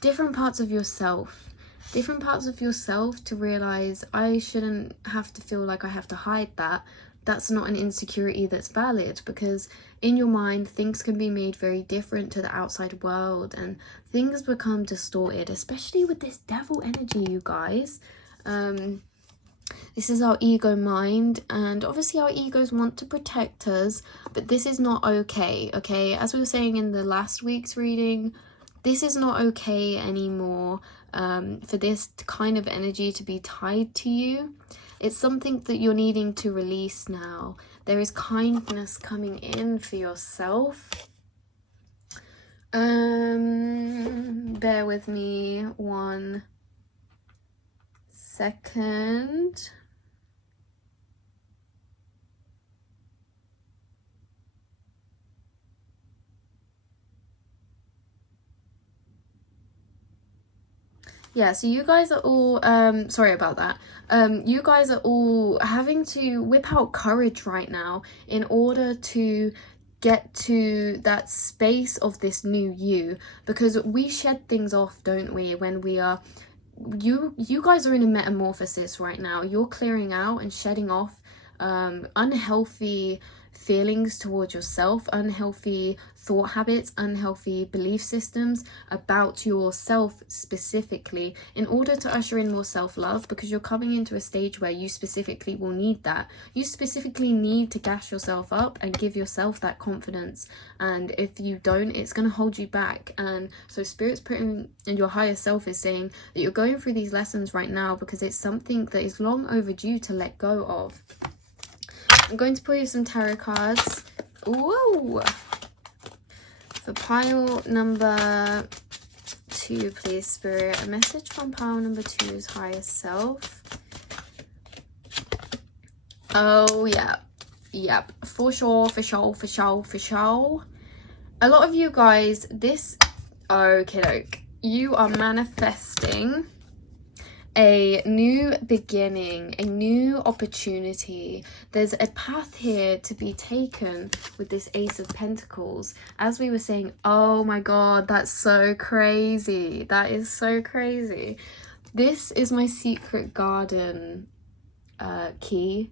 different parts of yourself to realize I shouldn't have to feel like I have to hide that. That's not an insecurity that's valid, because in your mind things can be made very different to the outside world and things become distorted, especially with this devil energy, you guys. This is our ego mind, and obviously our egos want to protect us, but this is not okay. As we were saying in the last week's reading, this is not okay anymore for this kind of energy to be tied to you. It's something that you're needing to release now. There is kindness coming in for yourself. Bear with me 1 second. Yeah, so you guys are all, sorry about that. You guys are all having to whip out courage right now in order to get to that space of this new you, because we shed things off, don't we, when we are, you guys are in a metamorphosis right now. You're clearing out and shedding off unhealthy feelings towards yourself, unhealthy thought habits, unhealthy belief systems about yourself specifically, in order to usher in more self-love, because you're coming into a stage where you specifically will need that. You specifically need to gas yourself up and give yourself that confidence, and if you don't, it's going to hold you back. And so Spirit's putting, and your higher self is saying that you're going through these lessons right now because it's something that is long overdue to let go of. I'm going to pull you some tarot cards. Whoa! For pile number 2, please, Spirit. A message from pile number 2's higher self. Oh, yeah. Yep. For sure. A lot of you guys, this... Okay, you are manifesting a new beginning, a new opportunity. There's a path here to be taken with this Ace of Pentacles. As we were saying, oh my god, that's so crazy. That is so crazy. This is my secret garden key,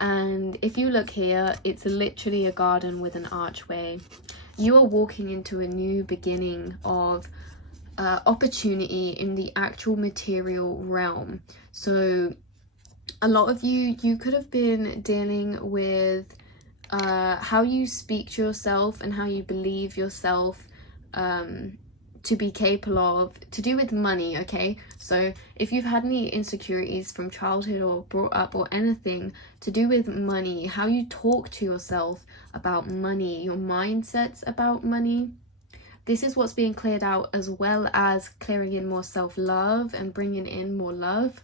and if you look here, it's literally a garden with an archway. You are walking into a new beginning of opportunity in the actual material realm. So a lot of you could have been dealing with how you speak to yourself and how you believe yourself to be capable of, to do with money. Okay, so if you've had any insecurities from childhood or brought up or anything to do with money, how you talk to yourself about money, your mindsets about money, this is what's being cleared out, as well as clearing in more self-love and bringing in more love.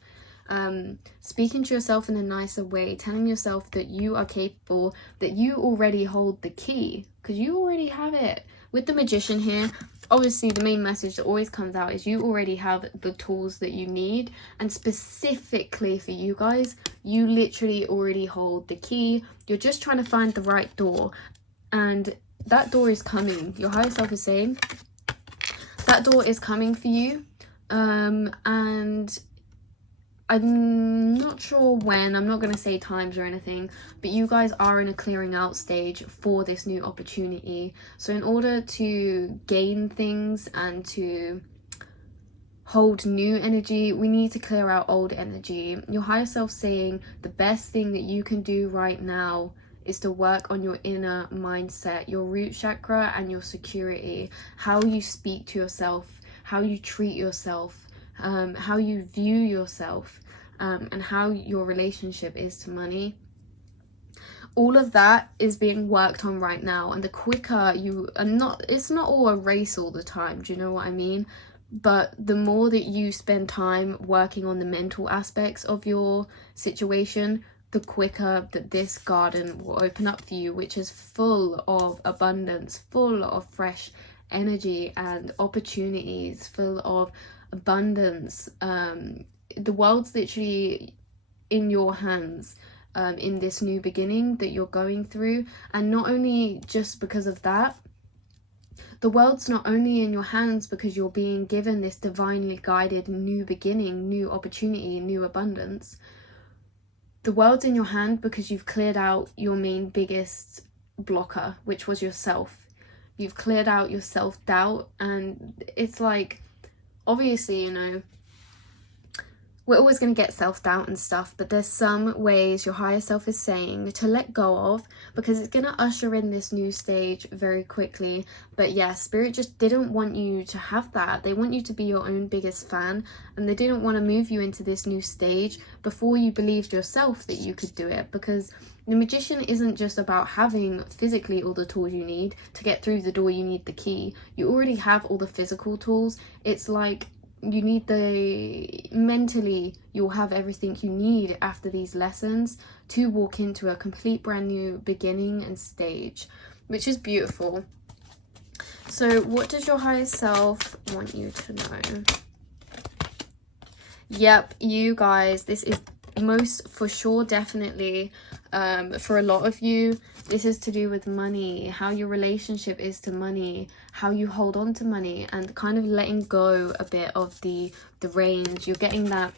Speaking to yourself in a nicer way, telling yourself that you are capable, that you already hold the key, because you already have it. With the Magician here, obviously the main message that always comes out is you already have the tools that you need, and specifically for you guys, you literally already hold the key. You're just trying to find the right door, and that door is coming. Your higher self is saying that door is coming for you, and I'm not sure when, I'm not going to say times or anything, but you guys are in a clearing out stage for this new opportunity. So in order to gain things and to hold new energy, we need to clear out old energy. Your higher self saying the best thing that you can do right now is to work on your inner mindset, your root chakra, and your security, how you speak to yourself, how you treat yourself, how you view yourself, and how your relationship is to money. All of that is being worked on right now, and the quicker you are not, it's not all a race all the time, do you know what I mean? But the more that you spend time working on the mental aspects of your situation, the quicker that this garden will open up for you, which is full of abundance, full of fresh energy and opportunities, full of abundance. The world's literally in your hands, in this new beginning that you're going through. And not only just because of that, the world's not only in your hands because you're being given this divinely guided new beginning, new opportunity, new abundance. The world's in your hand because you've cleared out your main biggest blocker, which was yourself. You've cleared out your self-doubt, and it's like, obviously, you know, we're always going to get self-doubt and stuff, but there's some ways your higher self is saying to let go of, because it's going to usher in this new stage very quickly. But yeah, Spirit just didn't want you to have that. They want you to be your own biggest fan, and they didn't want to move you into this new stage before you believed yourself that you could do it, because the magician isn't just about having physically all the tools you need. To get through the door, you need the key. You already have all the physical tools. It's like you need mentally, you'll have everything you need after these lessons to walk into a complete brand new beginning and stage, which is beautiful. So what does your higher self want you to know? Yep, you guys, this is most for sure, definitely, for a lot of you, this is to do with money, how your relationship is to money, how you hold on to money, and kind of letting go a bit of the reins. You're getting that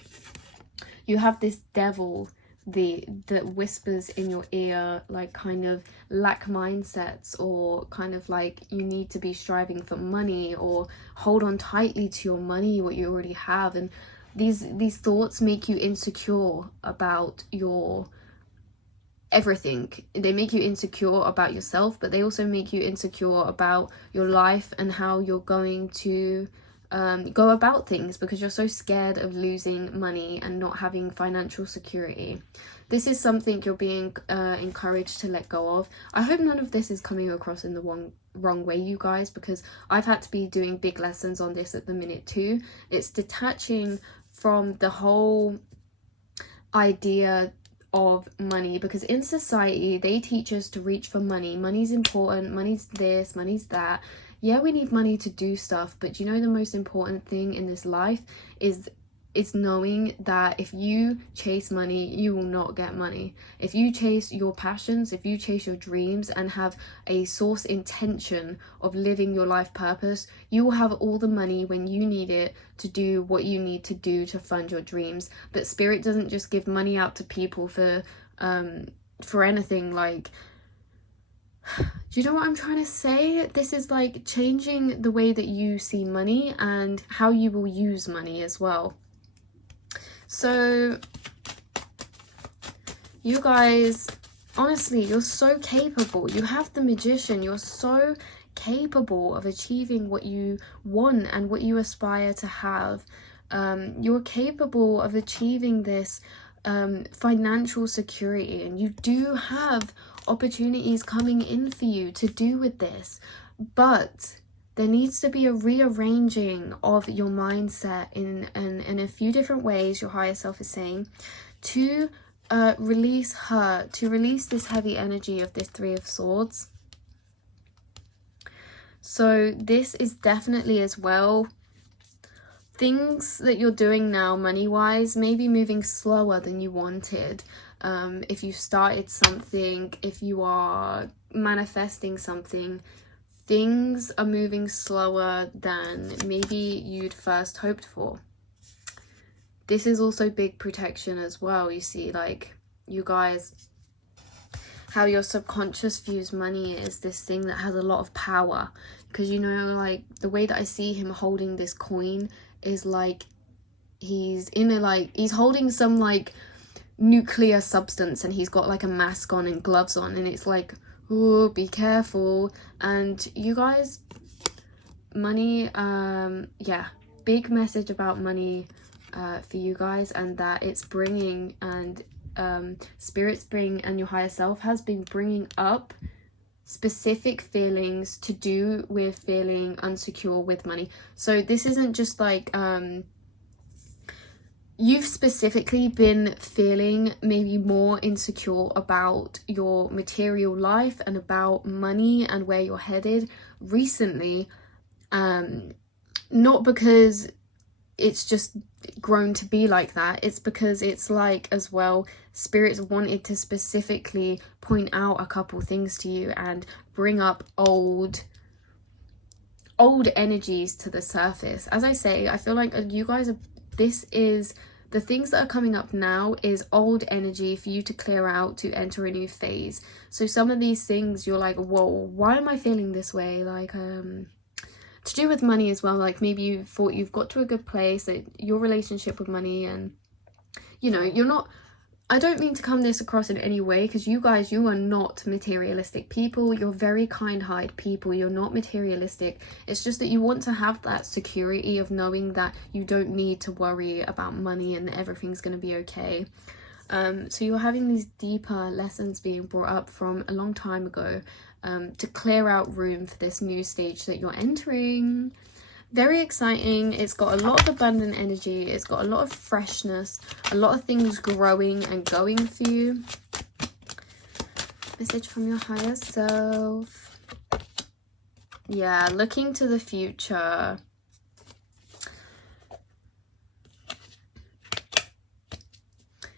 you have this devil that whispers in your ear, like kind of lack mindsets, or kind of like you need to be striving for money, or hold on tightly to your money, what you already have. And these thoughts make you insecure about your everything. They make you insecure about yourself, but they also make you insecure about your life and how you're going to go about things, because you're so scared of losing money and not having financial security. This is something you're being encouraged to let go of. I hope none of this is coming across in the wrong way, you guys, because I've had to be doing big lessons on this at the minute too. It's detaching from the whole idea of money, because in society they teach us to reach for money. Money's important, money's this, money's that. Yeah, we need money to do stuff, but you know, the most important thing in this life is knowing that if you chase money, you will not get money. If you chase your passions, if you chase your dreams and have a source intention of living your life purpose, you will have all the money when you need it to do what you need to do to fund your dreams. But Spirit doesn't just give money out to people for anything. Like, do you know what I'm trying to say? This is like changing the way that you see money and how you will use money as well. So you guys, honestly, you're so capable. You have the magician. You're so capable of achieving what you want and what you aspire to have. You're capable of achieving this financial security, and you do have opportunities coming in for you to do with this, but there needs to be a rearranging of your mindset in a few different ways. Your higher self is saying to release this heavy energy of this Three of Swords. So this is definitely as well things that you're doing now money-wise may be moving slower than you wanted. If you started something, if you are manifesting something, things are moving slower than maybe you'd first hoped for. this is also big protection as well. You see, like, you guys, how your subconscious views money is this thing that has a lot of power, because, you know, like, the way that I see him holding this coin is like he's in a, like, he's holding some like nuclear substance, and he's got like a mask on and gloves on, and it's like, oh, be careful. And you guys, money, yeah, big message about money for you guys, and that it's bringing, and spirit's bring, and your higher self has been bringing up specific feelings to do with feeling insecure with money. So this isn't just like you've specifically been feeling maybe more insecure about your material life and about money and where you're headed recently, not because it's just grown to be like that. It's because it's like, as well, spirits wanted to specifically point out a couple things to you and bring up old energies to the surface. As I say, I feel like you guys are, this is the things that are coming up now is old energy for you to clear out to enter a new phase. So some of these things you're like, whoa, why am I feeling this way? Like to do with money as well, like maybe you thought you've got to a good place, that your relationship with money, and you know, you're not, I don't mean to come this across in any way, because you guys, you are not materialistic people. You're very kind-hearted people. You're not materialistic. It's just that you want to have that security of knowing that you don't need to worry about money and that everything's going to be okay. So you're having these deeper lessons being brought up from a long time ago, to clear out room for this new stage that you're entering. Very exciting. It's got a lot of abundant energy. It's got a lot of freshness, a lot of things growing and going for you. Message from your higher self. Yeah, looking to the future.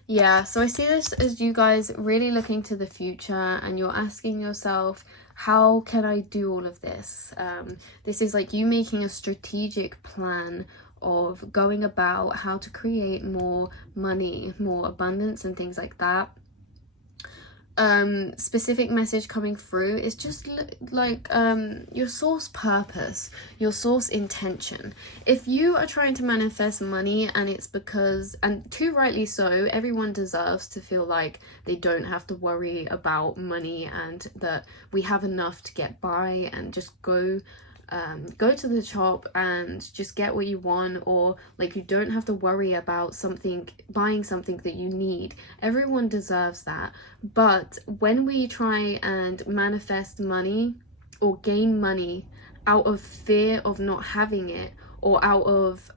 Yeah, so I see this as you guys really looking to the future, and you're asking yourself, how can I do all of this? This is like you making a strategic plan of going about how to create more money, more abundance and things like that. Specific message coming through is just like your source purpose, your source intention. If you are trying to manifest money, and it's because, and too rightly so, everyone deserves to feel like they don't have to worry about money, and that we have enough to get by and just go to the shop and just get what you want, or like you don't have to worry about something, buying something that you need. Everyone deserves that. But when we try and manifest money or gain money out of fear of not having it, or out of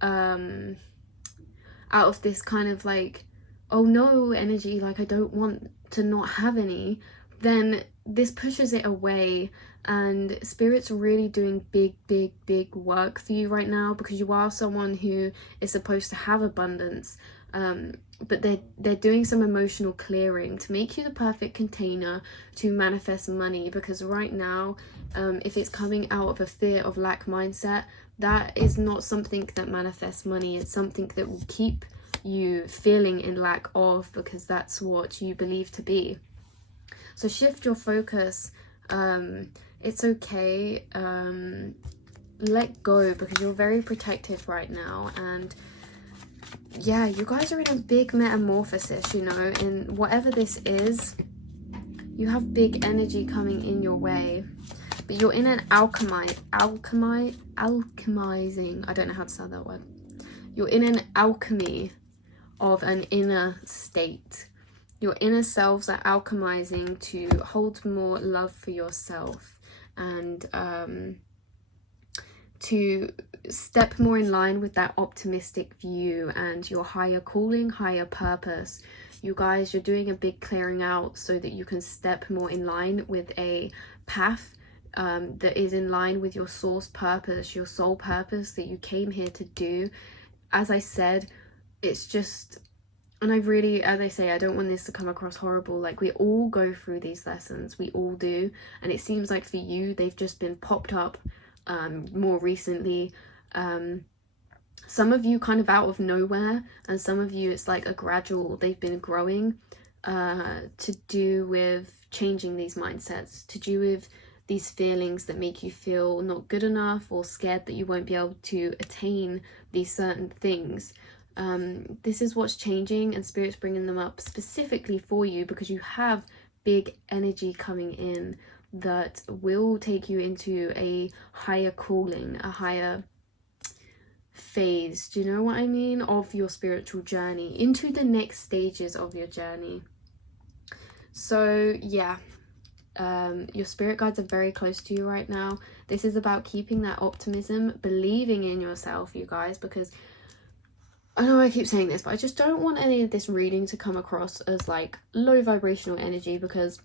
this kind of like, oh no energy, like I don't want to not have any, then this pushes it away. And spirit's really doing big work for you right now, because you are someone who is supposed to have abundance, but they're doing some emotional clearing to make you the perfect container to manifest money. Because right now, if it's coming out of a fear of lack mindset, that is not something that manifests money. It's something that will keep you feeling in lack of, because that's what you believe to be. So shift your focus. It's okay. Let go, because you're very protective right now. And yeah, you guys are in a big metamorphosis, you know, in whatever this is. You have big energy coming in your way, but you're in an alchemizing, I don't know how to say that word. You're in an alchemy of an inner state. Your inner selves are alchemizing to hold more love for yourself, and to step more in line with that optimistic view and your higher calling, higher purpose. You guys, you're doing a big clearing out so that you can step more in line with a path that is in line with your source purpose, your soul purpose that you came here to do. As I said, it's just, and I really, as I say, I don't want this to come across horrible. Like, we all go through these lessons, we all do. And it seems like for you, they've just been popped up more recently. some of you kind of out of nowhere, and some of you it's like a gradual, they've been growing, to do with changing these mindsets, to do with these feelings that make you feel not good enough or scared that you won't be able to attain these certain things. This is what's changing, and Spirit's bringing them up specifically for you because you have big energy coming in that will take you into a higher calling, a higher phase, do you know what I mean, of your spiritual journey, into the next stages of your journey. So yeah, your spirit guides are very close to you right now. This is about keeping that optimism, believing in yourself, you guys, because I know I keep saying this, but I just don't want any of this reading to come across as like low vibrational energy, because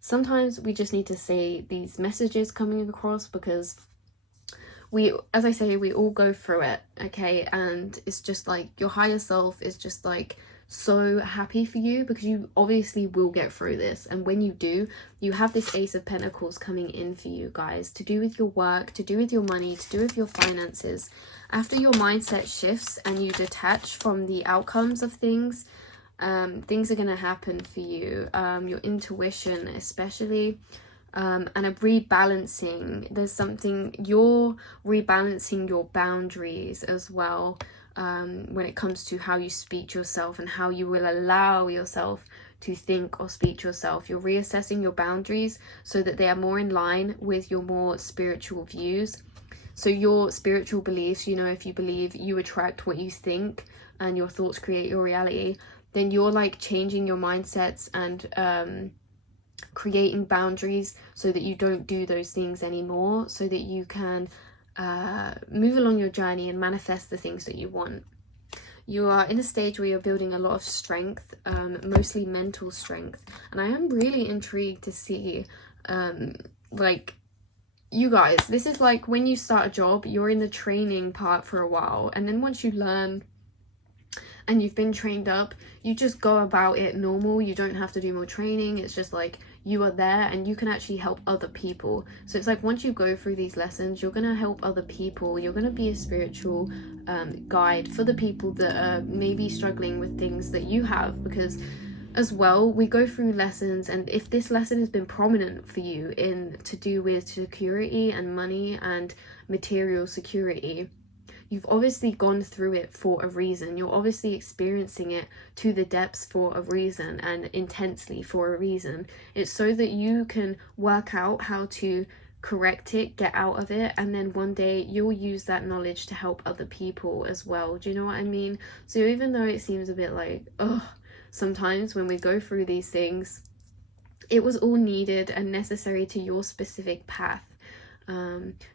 sometimes we just need to say these messages coming across because we, as I say, we all go through it, okay? And it's just like your higher self is just like so happy for you because you obviously will get through this. And when you do, you have this Ace of Pentacles coming in for you guys, to do with your work, to do with your money, to do with your finances. After your mindset shifts and you detach from the outcomes of things, things are going to happen for you. Your intuition especially, and a rebalancing. There's something, you're rebalancing your boundaries as well, when it comes to how you speak to yourself and how you will allow yourself to think or speak to yourself. You're reassessing your boundaries so that they are more in line with your more spiritual views. So your spiritual beliefs, you know, if you believe you attract what you think and your thoughts create your reality, then you're like changing your mindsets and creating boundaries so that you don't do those things anymore, so that you can move along your journey and manifest the things that you want. You are in a stage where you're building a lot of strength, mostly mental strength, and I am really intrigued to see, like, you guys, this is like when you start a job, you're in the training part for a while, and then once you learn and you've been trained up, you just go about it normal. You don't have to do more training. It's just like you are there and you can actually help other people. So it's like once you go through these lessons, you're going to help other people. You're going to be a spiritual guide for the people that are maybe struggling with things that you have, because as well, we go through lessons, and if this lesson has been prominent for you in to do with security and money and material security, you've obviously gone through it for a reason. You're obviously experiencing it to the depths for a reason and intensely for a reason. It's so that you can work out how to correct it, get out of it, and then one day you'll use that knowledge to help other people as well. Do you know what I mean? So even though it seems a bit like, ugh, sometimes when we go through these things, it was all needed and necessary to your specific path.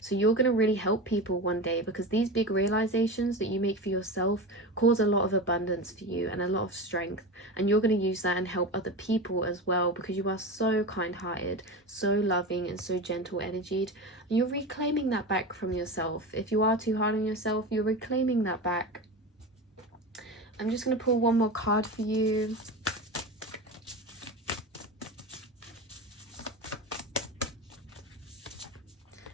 So you're going to really help people one day, because these big realizations that you make for yourself cause a lot of abundance for you and a lot of strength, and you're going to use that and help other people as well, because you are so kind-hearted, so loving, and so gentle energied, and you're reclaiming that back from yourself. If you are too hard on yourself, you're reclaiming that back. I'm just going to pull one more card for you.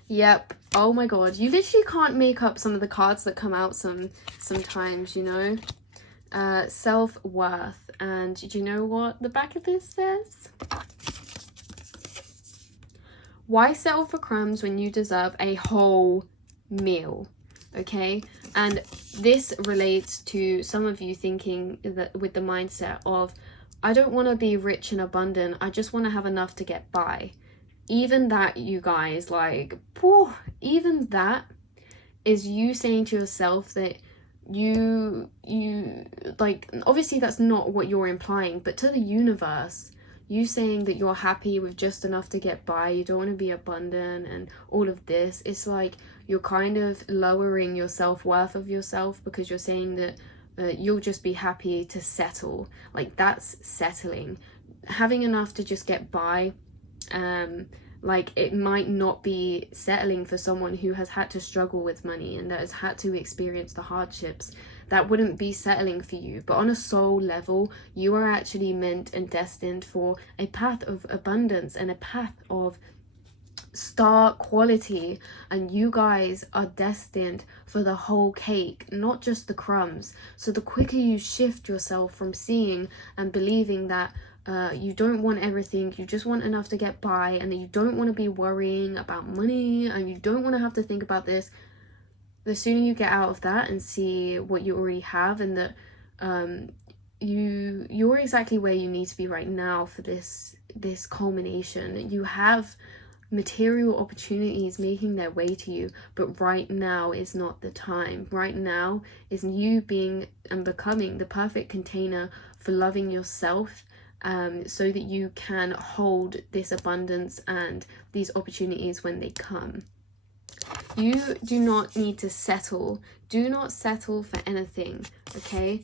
Yep. Oh my god, you literally can't make up some of the cards that come out sometimes, you know. Self-worth. And do you know what the back of this says? Why settle for crumbs when you deserve a whole meal? Okay, and this relates to some of you thinking that with the mindset of, I don't want to be rich and abundant, I just want to have enough to get by. Even that, you guys, like, even that is you saying to yourself that you like, obviously that's not what you're implying, but to the universe, you saying that you're happy with just enough to get by, you don't want to be abundant and all of this, it's like you're kind of lowering your self-worth of yourself, because you're saying that you'll just be happy to settle. Like, that's settling. Having enough to just get by, like, it might not be settling for someone who has had to struggle with money and that has had to experience the hardships. That wouldn't be settling for you, but on a soul level, you are actually meant and destined for a path of abundance and a path of star quality, and you guys are destined for the whole cake, not just the crumbs. So the quicker you shift yourself from seeing and believing that you don't want everything, you just want enough to get by, and that you don't want to be worrying about money, and you don't want to have to think about this, the sooner you get out of that and see what you already have, and that you're exactly where you need to be right now for this culmination. You have material opportunities making their way to you, but right now is not the time. Right now is you being and becoming the perfect container for loving yourself, so that you can hold this abundance and these opportunities when they come. You do not need to settle. Do not settle for anything, okay?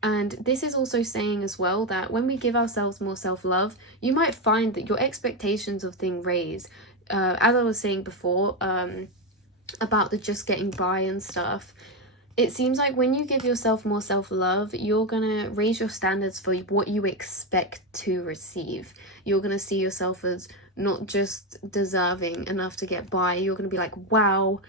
And this is also saying as well that when we give ourselves more self-love, you might find that your expectations of things raise. As I was saying before, about the just getting by and stuff, it seems like when you give yourself more self-love, you're gonna raise your standards for what you expect to receive. You're gonna see yourself as not just deserving enough to get by. You're gonna be like, wow,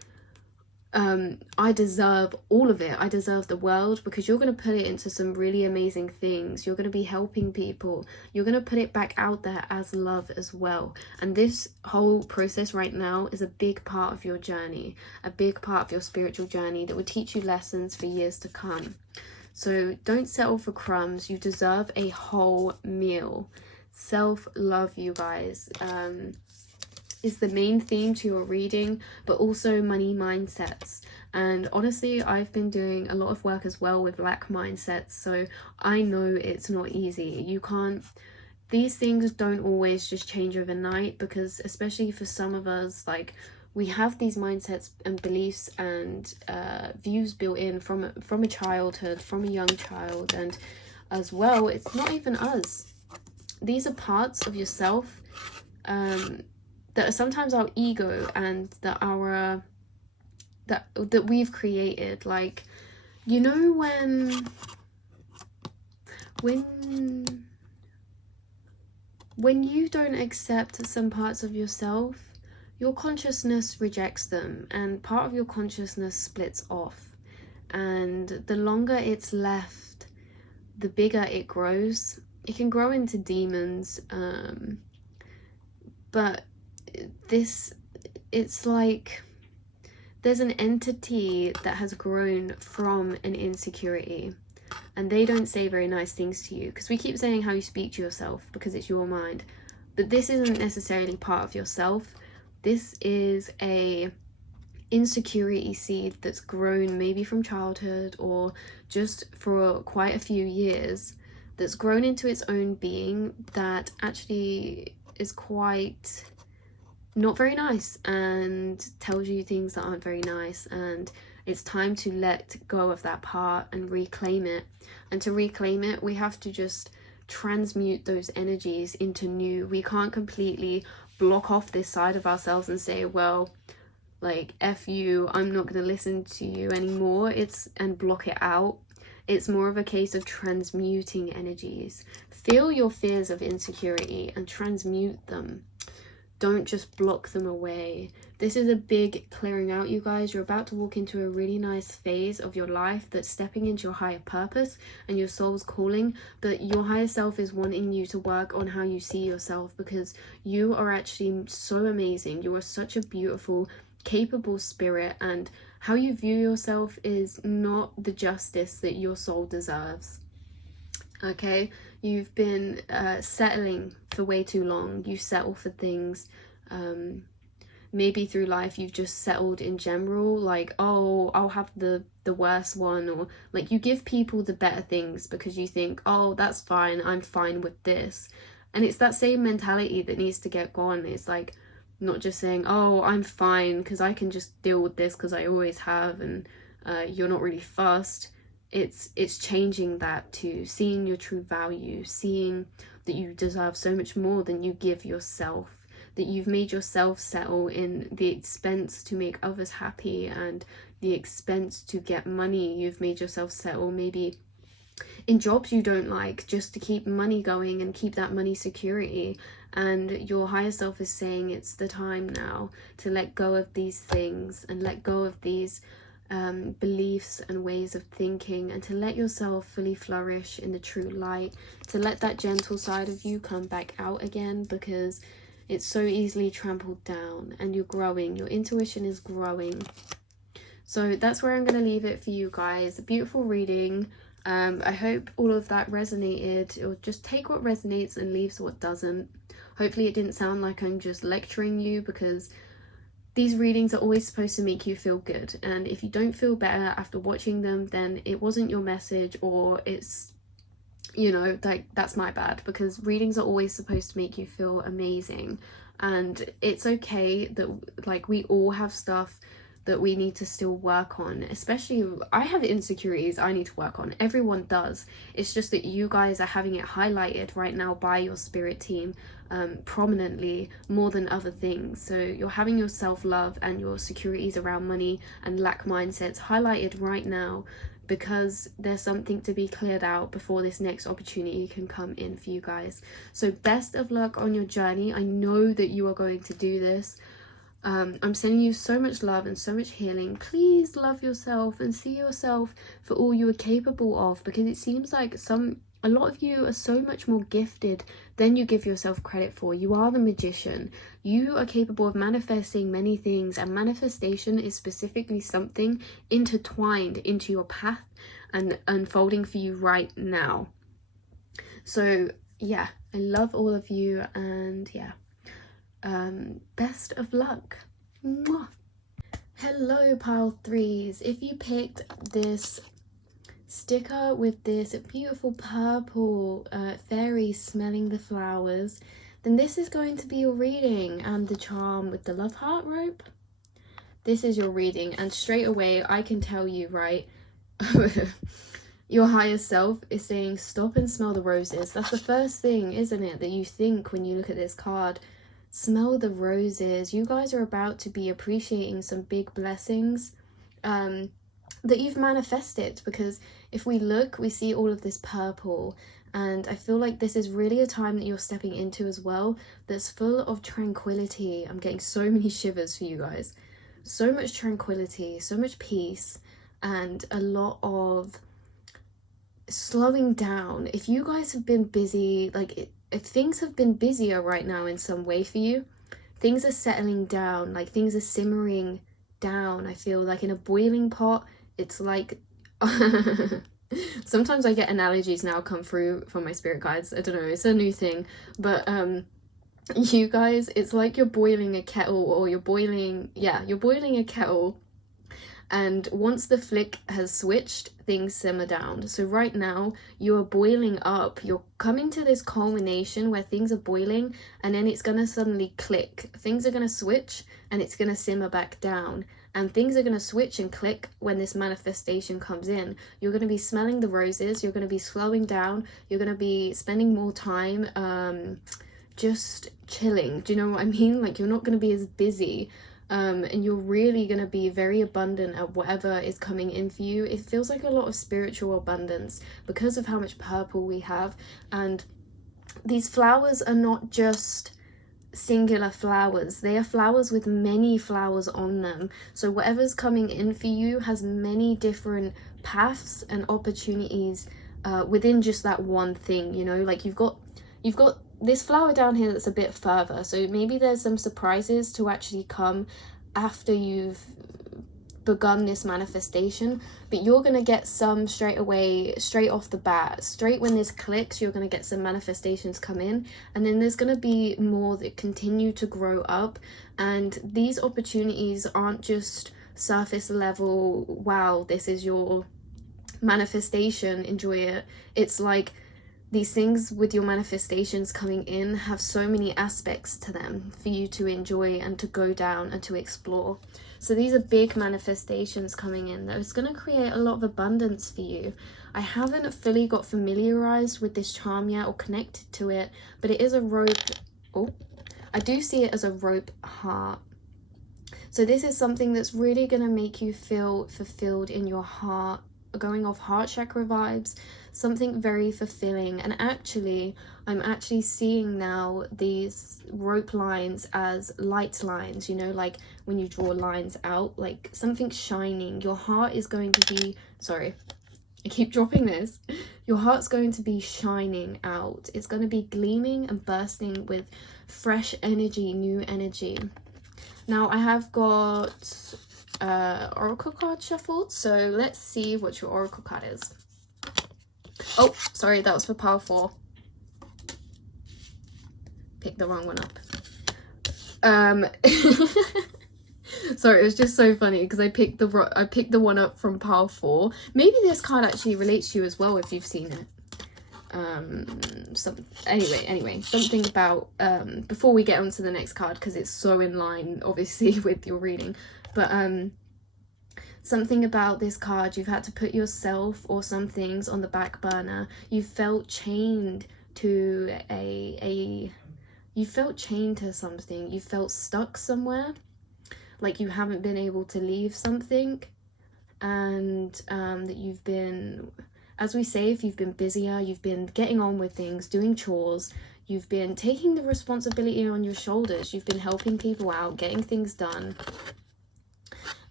I deserve all of it. I deserve the world, because you're going to put it into some really amazing things. You're going to be helping people. You're going to put it back out there as love as well. And this whole process right now is a big part of your journey, a big part of your spiritual journey that will teach you lessons for years to come. So don't settle for crumbs. You deserve a whole meal. Self-love, you guys, is the main theme to your reading, but also money mindsets. And honestly, I've been doing a lot of work as well with lack mindsets, so I know it's not easy. These things don't always just change overnight, because especially for some of us, like, we have these mindsets and beliefs and views built in from a childhood, from a young child. And as well, it's not even us. These are parts of yourself that are sometimes our ego, and that that we've created. Like, you know, when you don't accept some parts of yourself, your consciousness rejects them, and part of your consciousness splits off, and the longer it's left, the bigger it grows. It can grow into demons, but it's like there's an entity that has grown from an insecurity, and they don't say very nice things to you, because we keep saying how you speak to yourself because it's your mind, but this isn't necessarily part of yourself. This is a insecurity seed that's grown maybe from childhood, or just for quite a few years, that's grown into its own being, that actually is quite not very nice and tells you things that aren't very nice. And it's time to let go of that part and reclaim it. And to reclaim it, we have to just transmute those energies into new. We can't completely block off this side of ourselves and say, well, like, F you, I'm not going to listen to you anymore, and block it out. It's more of a case of transmuting energies. Feel your fears of insecurity and transmute them. Don't just block them away. This is a big clearing out, you guys. You're about to walk into a really nice phase of your life that's stepping into your higher purpose and your soul's calling. But your higher self is wanting you to work on how you see yourself, because you are actually so amazing. You are such a beautiful, capable spirit, and how you view yourself is not the justice that your soul deserves. Okay, you've been settling for way too long. You settle for things, maybe through life you've just settled in general, like, oh, I'll have the worst one, or like you give people the better things because you think, oh, that's fine, I'm fine with this. And it's that same mentality that needs to get gone. It's like not just saying, oh, I'm fine because I can just deal with this because I always have, and you're not really fussed. It's changing that to seeing your true value, seeing that you deserve so much more than you give yourself, that you've made yourself settle in the expense to make others happy and the expense to get money. You've made yourself settle maybe in jobs you don't like, just to keep money going and keep that money security. And your higher self is saying it's the time now to let go of these things and let go of these beliefs and ways of thinking, and to let yourself fully flourish in the true light, to let that gentle side of you come back out again, because it's so easily trampled down, and you're growing, your intuition is growing. So that's where I'm going to leave it for you guys. A beautiful reading. I hope all of that resonated, or just take what resonates and leaves what doesn't. Hopefully it didn't sound like I'm just lecturing you, because these readings are always supposed to make you feel good, and if you don't feel better after watching them, then it wasn't your message, or it's, you know, like, that's my bad, because readings are always supposed to make you feel amazing. And it's okay that, like, we all have stuff that we need to still work on. Especially, I have insecurities I need to work on. Everyone does. It's just that you guys are having it highlighted right now by your spirit team prominently more than other things. So you're having your self-love and your securities around money and lack mindsets highlighted right now, because there's something to be cleared out before this next opportunity can come in for you guys. So best of luck on your journey. I know that you are going to do this. I'm sending you so much love and so much healing. Please love yourself and see yourself for all you are capable of, because it seems like a lot of you are so much more gifted than you give yourself credit for. You are the magician. You are capable of manifesting many things, and manifestation is specifically something intertwined into your path and unfolding for you right now. So yeah, I love all of you, and yeah, best of luck. Mwah. Hello pile 3s. If you picked this sticker with this beautiful purple fairy smelling the flowers, then this is going to be your reading. And the charm with the love heart rope, this is your reading. And straight away I can tell you, right, your higher self is saying stop and smell the roses. That's the first thing, isn't it, that you think when you look at this card? Smell the roses. You guys are about to be appreciating some big blessings that you've manifested, because if we look, we see all of this purple, and I feel like this is really a time that you're stepping into as well that's full of tranquility. I'm getting so many shivers for you guys. So much tranquility, so much peace, and a lot of slowing down. If you guys have been busy, like if things have been busier right now in some way for you, things are settling down, like things are simmering down. I feel like in a boiling pot, it's like sometimes I get analogies now come through from my spirit guides. I don't know, it's a new thing, but you guys, it's like you're boiling a kettle, or you're boiling a kettle, and once the flick has switched, things simmer down. So right now you are boiling up, you're coming to this culmination where things are boiling, and then it's gonna suddenly click. Things are gonna switch and it's gonna simmer back down, and things are gonna switch and click when this manifestation comes in. You're gonna be smelling the roses, you're gonna be slowing down, you're gonna be spending more time just chilling. Do you know what I mean? Like, you're not gonna be as busy. And you're really going to be very abundant at whatever is coming in for you. It feels like a lot of spiritual abundance because of how much purple we have. And these flowers are not just singular flowers. They are flowers with many flowers on them. So whatever's coming in for you has many different paths and opportunities within just that one thing, you know? Like, you've got this flower down here that's a bit further, so maybe there's some surprises to actually come after you've begun this manifestation, but you're gonna get some straight away, straight off the bat, straight when this clicks. You're gonna get some manifestations come in, and then there's gonna be more that continue to grow up. And these opportunities aren't just surface level, wow, this is your manifestation, enjoy it. It's like these things with your manifestations coming in have so many aspects to them for you to enjoy and to go down and to explore. So these are big manifestations coming in that is going to create a lot of abundance for you. I haven't fully got familiarized with this charm yet or connected to it, but it is a rope. Oh, I do see it as a rope heart. So this is something that's really going to make you feel fulfilled in your heart going off heart chakra vibes, something very fulfilling. And actually, I'm actually seeing now these rope lines as light lines, you know, like when you draw lines out, like something shining. Your heart is going to be, sorry, I keep dropping this. Your heart's going to be shining out. It's going to be gleaming and bursting with fresh energy, new energy. Now I have got oracle card shuffled, so let's see what your oracle card is. Oh, sorry, that was for pile 4. Picked the wrong one up. Sorry, it was just so funny because I picked the one up from pile 4. Maybe this card actually relates to you as well if you've seen it. Anyway, something about before we get on to the next card, because it's so in line obviously with your reading, but something about this card, you've had to put yourself or some things on the back burner. You felt chained to you felt chained to something. You felt stuck somewhere, like you haven't been able to leave something, and that you've been, as we say, if you've been busier, you've been getting on with things, doing chores, you've been taking the responsibility on your shoulders, you've been helping people out, getting things done.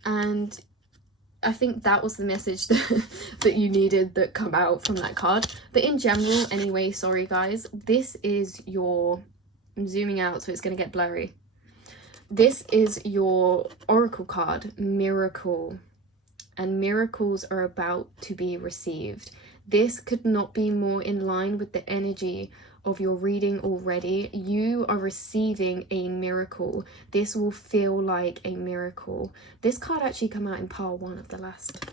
And I think that was the message that you needed that come out from that card. But in general, anyway, sorry guys, this is your, I'm zooming out so it's going to get blurry. This is your oracle card, Miracle. And miracles are about to be received. This could not be more in line with the energy of your reading already. You are receiving a miracle. This will feel like a miracle. This card actually came out in pile 1 of the last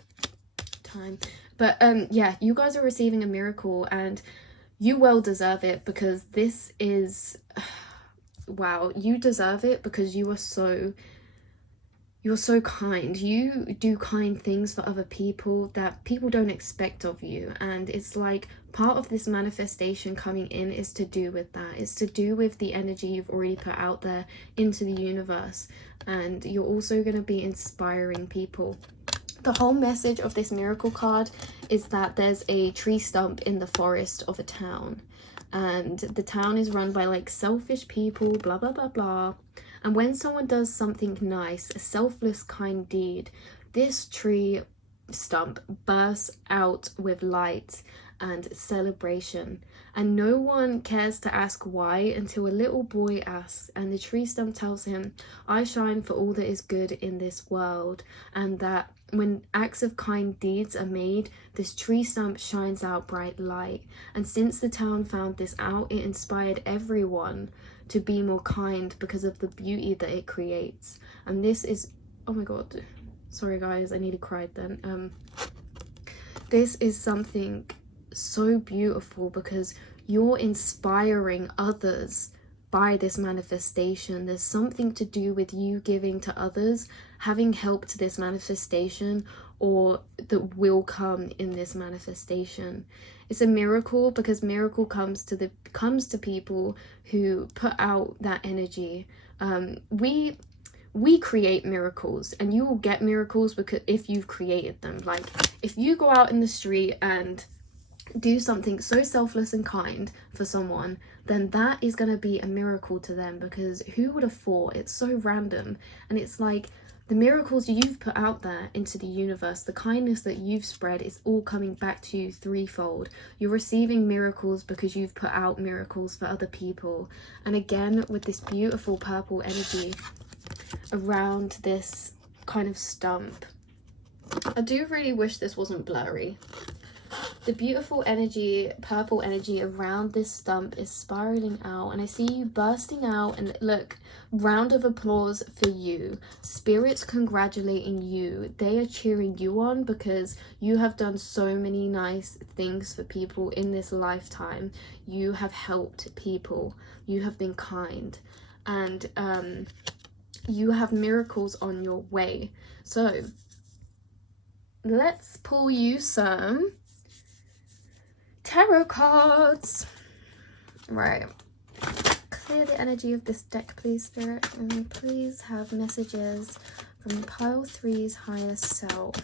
time. But yeah, you guys are receiving a miracle, and you well deserve it, because this is wow, you deserve it because you're so kind. You do kind things for other people that people don't expect of you, and it's like part of this manifestation coming in is to do with that. It's to do with the energy you've already put out there into the universe, and you're also going to be inspiring people. The whole message of this miracle card is that there's a tree stump in the forest of a town, and the town is run by like selfish people, blah blah blah blah. And when someone does something nice, a selfless kind deed, this tree stump bursts out with light and celebration. And no one cares to ask why until a little boy asks, and the tree stump tells him, I shine for all that is good in this world. And that when acts of kind deeds are made, this tree stump shines out bright light. And since the town found this out, it inspired everyone to be more kind because of the beauty that it creates. And this is, oh my god, sorry guys, I nearly cried then. This is something so beautiful because you're inspiring others by this manifestation. There's something to do with you giving to others, having helped this manifestation, or that will come in this manifestation. It's a miracle because miracle comes to people who put out that energy. We create miracles, and you will get miracles because if you've created them. Like if you go out in the street and do something so selfless and kind for someone, then that is going to be a miracle to them, because who would have thought? It's so random. And it's like the miracles you've put out there into the universe, the kindness that you've spread, is all coming back to you threefold. You're receiving miracles because you've put out miracles for other people. And again, with this beautiful purple energy around this kind of stump, I do really wish this wasn't blurry. The beautiful energy, purple energy around this stump is spiraling out, and I see you bursting out. And look, round of applause for you. Spirits congratulating you. They are cheering you on because you have done so many nice things for people in this lifetime. You have helped people. You have been kind, and you have miracles on your way. So let's pull you some tarot cards. Right, clear the energy of this deck, please, Spirit, and please have messages from pile 3's higher self.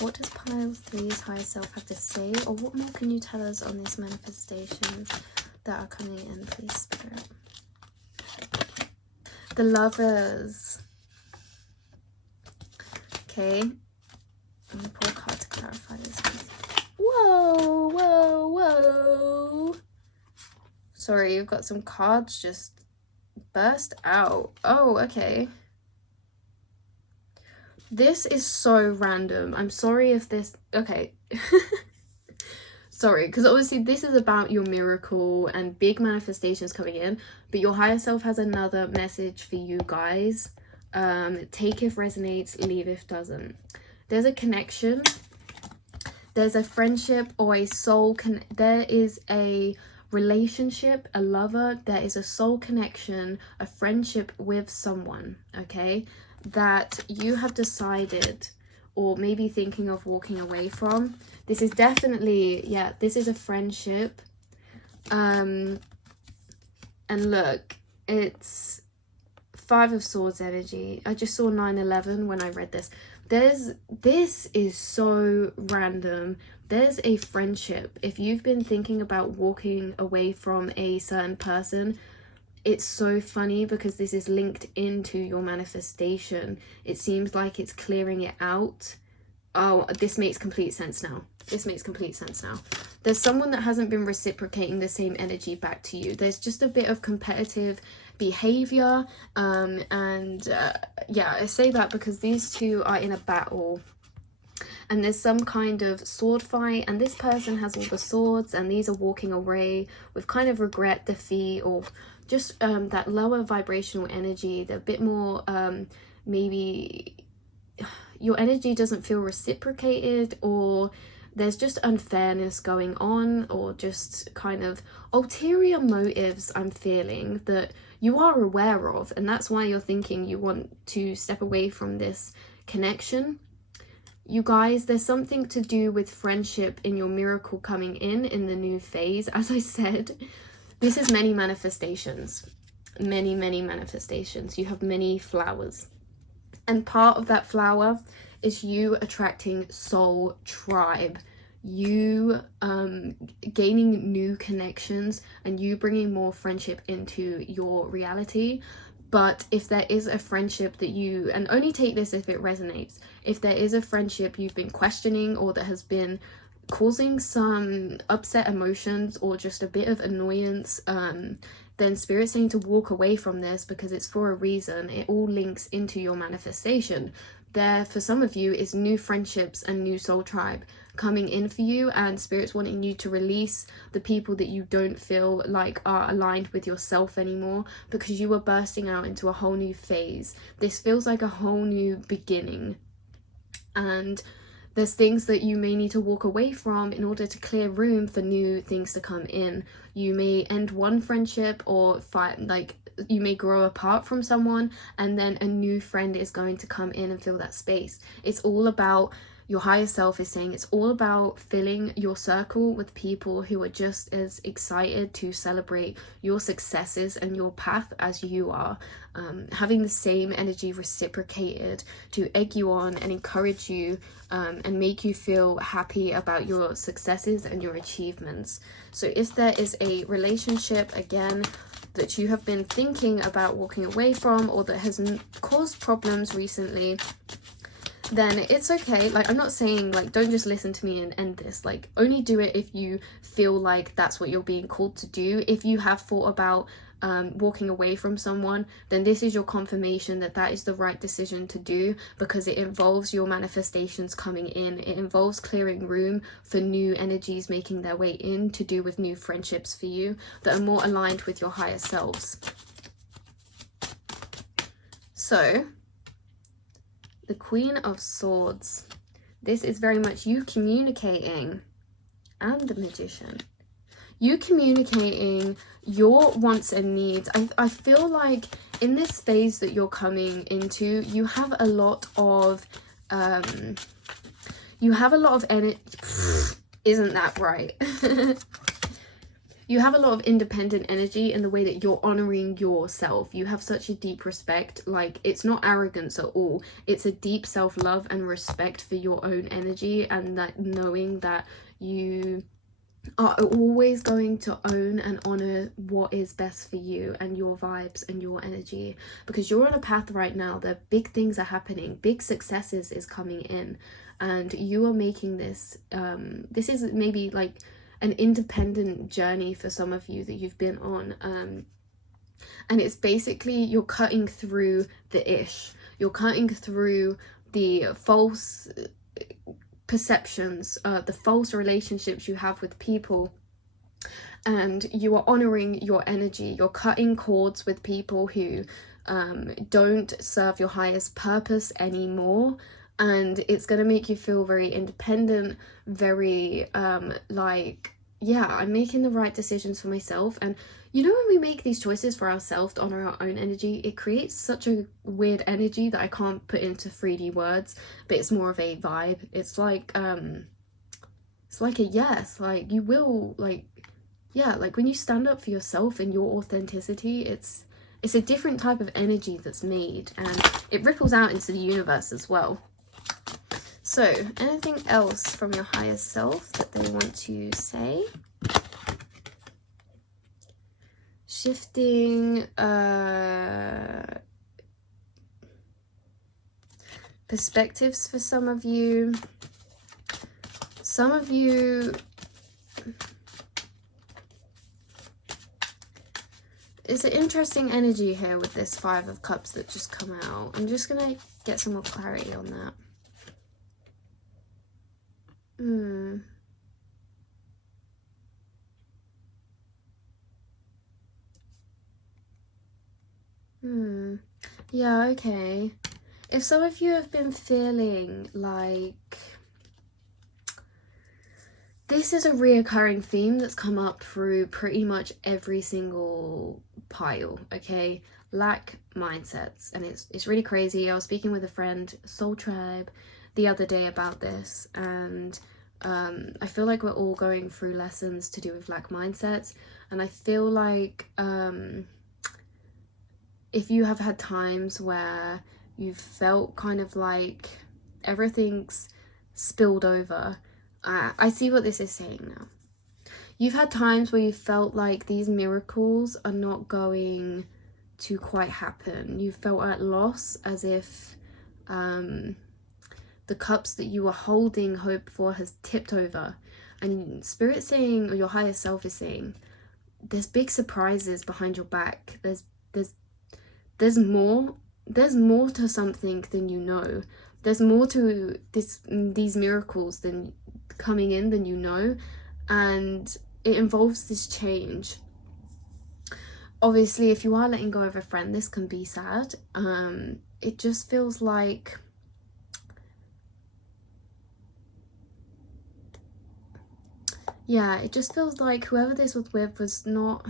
What does pile 3's higher self have to say? Or what more can you tell us on these manifestations that are coming in, please, Spirit? The Lovers. Okay. I'm going to pull a card to clarify this. Whoa, whoa, whoa. Sorry, you've got some cards just burst out. Oh, okay. This is so random. I'm sorry if this... Okay. Sorry, because obviously this is about your miracle and big manifestations coming in. But your higher self has another message for you guys. Take if resonates, leave if doesn't. There's a connection. There's a friendship or a soul. There is a relationship, a lover. There is a soul connection, a friendship with someone, okay, that you have decided or maybe thinking of walking away from. This is definitely, yeah, this is a friendship. And look, it's 5 of Swords energy. I just saw 9/11 when I read this. This is so random. There's a friendship. If you've been thinking about walking away from a certain person, it's so funny because this is linked into your manifestation. It seems like it's clearing it out. Oh, this makes complete sense now. This makes complete sense now. There's someone that hasn't been reciprocating the same energy back to you. There's just a bit of competitive behavior. Yeah, I say that because these two are in a battle. And there's some kind of sword fight, and this person has all the swords, and these are walking away with kind of regret, defeat, or just that lower vibrational energy, the bit more maybe your energy doesn't feel reciprocated, or there's just unfairness going on, or just kind of ulterior motives I'm feeling that you are aware of, and that's why you're thinking you want to step away from this connection. You guys, there's something to do with friendship in your miracle coming in the new phase. As I said, this is many manifestations. Many manifestations. You have many flowers. And part of that flower is you attracting soul tribe. You gaining new connections and you bringing more friendship into your reality. But if there is a friendship that you, and only take this if it resonates, if there is a friendship you've been questioning or that has been causing some upset emotions or just a bit of annoyance, then Spirit's saying to walk away from this because it's for a reason. It all links into your manifestation. There, for some of you, is new friendships and new soul tribe coming in for you, and Spirit's wanting you to release the people that you don't feel like are aligned with yourself anymore, because you are bursting out into a whole new phase. This feels like a whole new beginning, and there's things that you may need to walk away from in order to clear room for new things to come in. You may end one friendship or fight, like you may grow apart from someone, and then a new friend is going to come in and fill that space. It's all about, your higher self is saying, it's all about filling your circle with people who are just as excited to celebrate your successes and your path as you are. Having the same energy reciprocated to egg you on and encourage you and make you feel happy about your successes and your achievements. So if there is a relationship, again, that you have been thinking about walking away from, or that has caused problems recently, then it's okay. Like, I'm not saying, like, don't just listen to me and end this. Like, only do it if you feel like that's what you're being called to do. If you have thought about walking away from someone, then this is your confirmation that that is the right decision to do, because it involves your manifestations coming in. It involves clearing room for new energies making their way in, to do with new friendships for you that are more aligned with your higher selves. So the Queen of Swords, this is very much you communicating, and the Magician, you communicating your wants and needs. I feel like in this phase that you're coming into, you have a lot of energy. Isn't that right? you have a lot of independent energy in the way that you're honoring yourself. You have such a deep respect. Like, it's not arrogance at all. It's a deep self-love and respect for your own energy, and that knowing that you are always going to own and honor what is best for you and your vibes and your energy, because you're on a path right now that big things are happening, big successes is coming in, and you are making this this is maybe like an independent journey for some of you that you've been on, and it's basically you're cutting through the ish, you're cutting through the false perceptions, the false relationships you have with people, and you are honoring your energy. You're cutting cords with people who don't serve your highest purpose anymore, and it's going to make you feel very independent, very like, yeah, I'm making the right decisions for myself. And you know, when we make these choices for ourselves to honor our own energy, it creates such a weird energy that I can't put into 3D words, but it's more of a vibe. It's like a yes, like you will, like, yeah, like when you stand up for yourself and your authenticity, it's a different type of energy that's made, and it ripples out into the universe as well. So, anything else from your higher self that they want to say? Shifting perspectives for some of you. Some of you, it's an interesting energy here with this 5 of Cups that just come out. I'm just gonna get some more clarity on that. Yeah, okay. If some of you have been feeling like this is a reoccurring theme that's come up through pretty much every single pile, okay? Lack mindsets. And it's really crazy. I was speaking with a friend, Soul Tribe, the other day about this, and I feel like we're all going through lessons to do with lack mindsets, and I feel like if you have had times where you've felt kind of like everything's spilled over, I see what this is saying now. You've had times where you felt like these miracles are not going to quite happen. You felt at loss, as if the cups that you were holding hope for has tipped over, and Spirit's saying, or your higher self is saying, there's big surprises behind your back. There's more to something than you know. There's more to these miracles than coming in than you know, and it involves this change. Obviously, if you are letting go of a friend, this can be sad. It just feels like it just feels like whoever this was with was not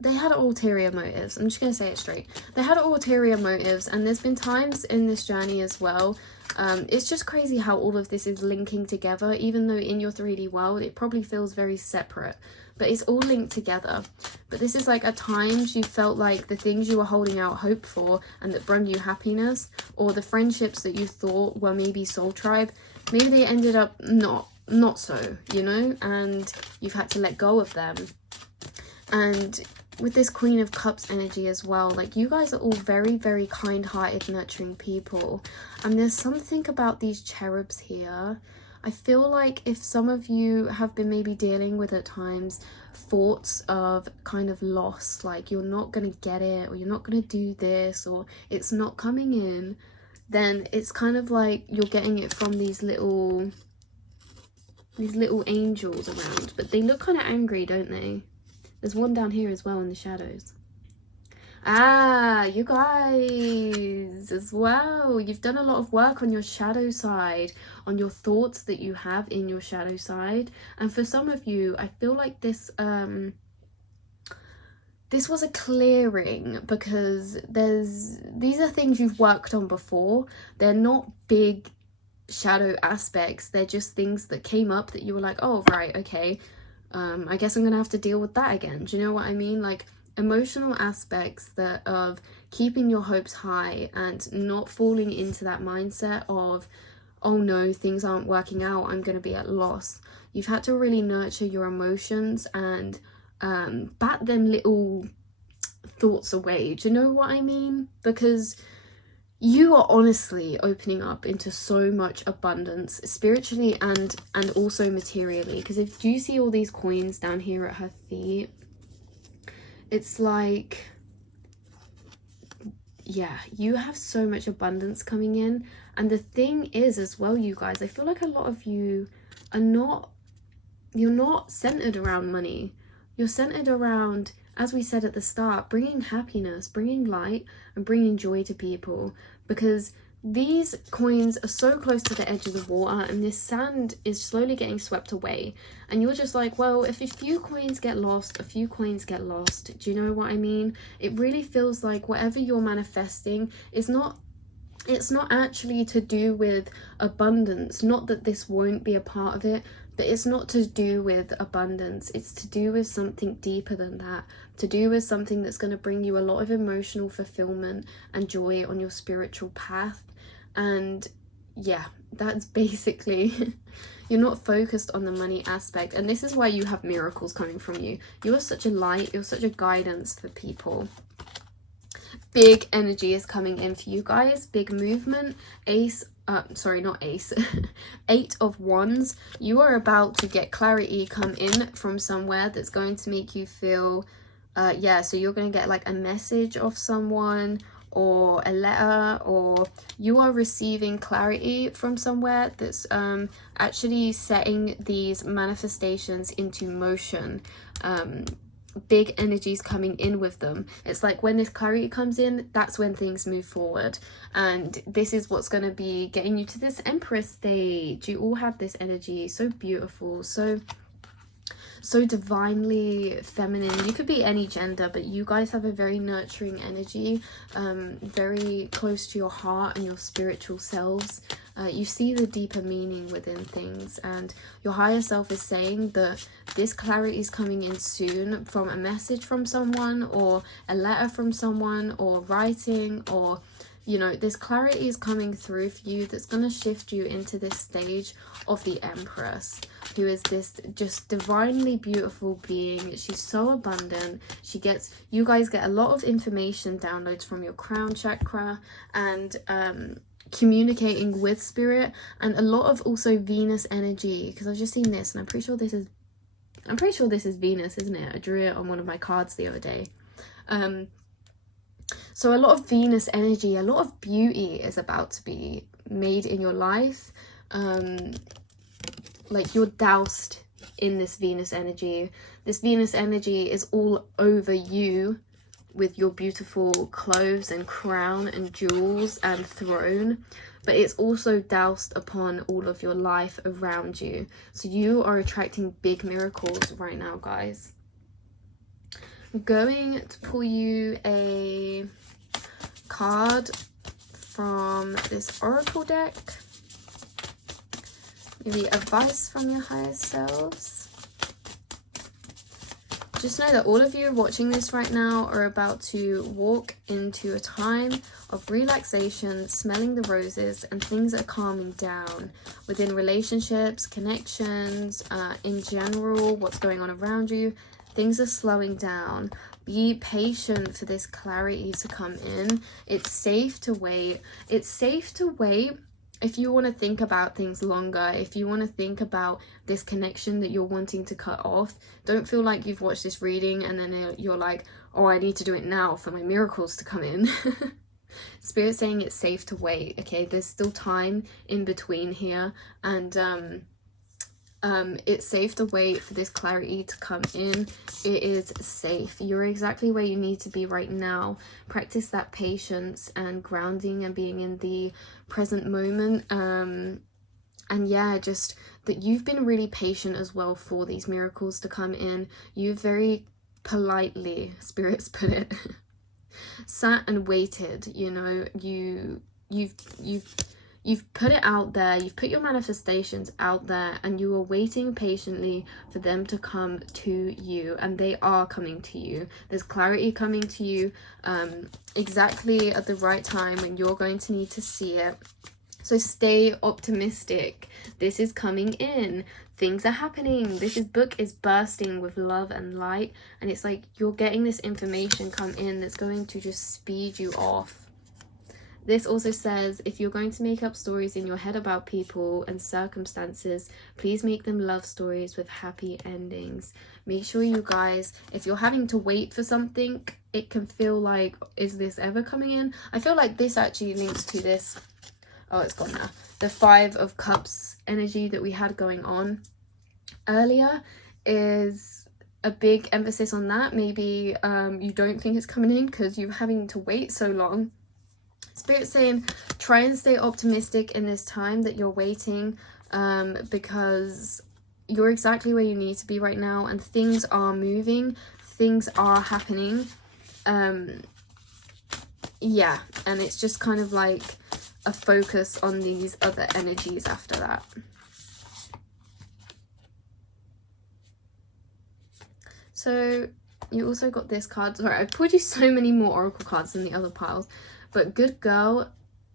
they had ulterior motives. I'm just going to say it straight. They had ulterior motives, and there's been times in this journey as well. It's just crazy how all of this is linking together, even though in your 3D world it probably feels very separate, but it's all linked together. But this is like at times you felt like the things you were holding out hope for and that brought you happiness, or the friendships that you thought were maybe soul tribe, maybe they ended up not so, you know, and you've had to let go of them. And with this Queen of Cups energy as well, like you guys are all very, very kind-hearted, nurturing people. And there's something about these cherubs here. I feel like if some of you have been maybe dealing with at times thoughts of kind of loss, like you're not gonna get it, or you're not gonna do this, or it's not coming in, then it's kind of like you're getting it from these little angels around. But they look kind of angry, don't they? There's one down here as well in the shadows. You guys as well. You've done a lot of work on your shadow side, on your thoughts that you have in your shadow side. And for some of you, I feel like this was a clearing, because these are things you've worked on before. They're not big shadow aspects. They're just things that came up that you were like, oh right, okay, I guess I'm gonna have to deal with that again. Do you know what I mean? Like emotional aspects that of keeping your hopes high and not falling into that mindset of, oh no, things aren't working out, I'm gonna be at loss. You've had to really nurture your emotions and bat them little thoughts away. Do you know what I mean? Because you are honestly opening up into so much abundance spiritually and also materially. Because if you see all these coins down here at her feet, it's like, yeah, you have so much abundance coming in. And the thing is as well, you guys, I feel like a lot of you are you're not centered around money. You're centered around, as we said at the start, bringing happiness, bringing light, and bringing joy to people. Because these coins are so close to the edge of the water and this sand is slowly getting swept away. And you're just like, well, if a few coins get lost, a few coins get lost. Do you know what I mean? It really feels like whatever you're manifesting is not, it's not actually to do with abundance. Not that this won't be a part of it, but it's not to do with abundance. It's to do with something deeper than that. To do with something that's going to bring you a lot of emotional fulfillment and joy on your spiritual path. And yeah, that's basically, you're not focused on the money aspect. And this is why you have miracles coming from you. You're such a light, you're such a guidance for people. Big energy is coming in for you guys. Big movement. Sorry, not ace. 8 of Wands. You are about to get clarity come in from somewhere that's going to make you feel, yeah, so you're going to get like a message of someone or a letter, or you are receiving clarity from somewhere that's actually setting these manifestations into motion. Big energies coming in with them. It's like when this clarity comes in, that's when things move forward. And this is what's going to be getting you to this Empress stage. You all have this energy, so beautiful, so divinely feminine. You could be any gender, but you guys have a very nurturing energy, very close to your heart and your spiritual selves. You see the deeper meaning within things, and your higher self is saying that this clarity is coming in soon from a message from someone, or a letter from someone, or writing, or you know, this clarity is coming through for you that's going to shift you into this stage of the Empress, who is this just divinely beautiful being. She's so abundant. You guys get a lot of information downloads from your crown chakra, and communicating with spirit, and a lot of also Venus energy, because I've just seen this and I'm pretty sure this is Venus, isn't it? I drew it on one of my cards the other day. So a lot of Venus energy, a lot of beauty is about to be made in your life. Like you're doused in this Venus energy. This Venus energy is all over you with your beautiful clothes and crown and jewels and throne, but it's also doused upon all of your life around you. So you are attracting big miracles right now, guys. I'm going to pull you a card from this oracle deck. Maybe advice from your higher selves. Just know that all of you watching this right now are about to walk into a time of relaxation, smelling the roses, and things are calming down within relationships, connections, in general, what's going on around you. Things are slowing down. Be patient for this clarity to come in. It's safe to wait. It's safe to wait if you want to think about things longer, if you want to think about this connection that you're wanting to cut off. Don't feel like you've watched this reading and then you're like, oh, I need to do it now for my miracles to come in. Spirit's saying it's safe to wait, okay? There's still time in between here, and it's safe to wait for this clarity to come in. It is safe. You're exactly where you need to be right now. Practice that patience and grounding and being in the present moment. And yeah, just that you've been really patient as well for these miracles to come in. You've very politely, spirits put it, sat and waited. You know, you've You've put it out there, you've put your manifestations out there, and you are waiting patiently for them to come to you, and they are coming to you. There's clarity coming to you exactly at the right time when you're going to need to see it. So stay optimistic. This is coming in. Things are happening. This book is bursting with love and light, and it's like you're getting this information come in that's going to just speed you off. This also says, if you're going to make up stories in your head about people and circumstances, please make them love stories with happy endings. Make sure, you guys, if you're having to wait for something, it can feel like, is this ever coming in? I feel like this actually links to this. Oh, it's gone now. The 5 of Cups energy that we had going on earlier is a big emphasis on that. Maybe you don't think it's coming in because you're having to wait so long. Spirit's saying try and stay optimistic in this time that you're waiting, because you're exactly where you need to be right now, and things are moving, things are happening. Yeah, and it's just kind of like a focus on these other energies after that. So you also got this card. Sorry, I pulled you so many more oracle cards than the other piles. But good girl,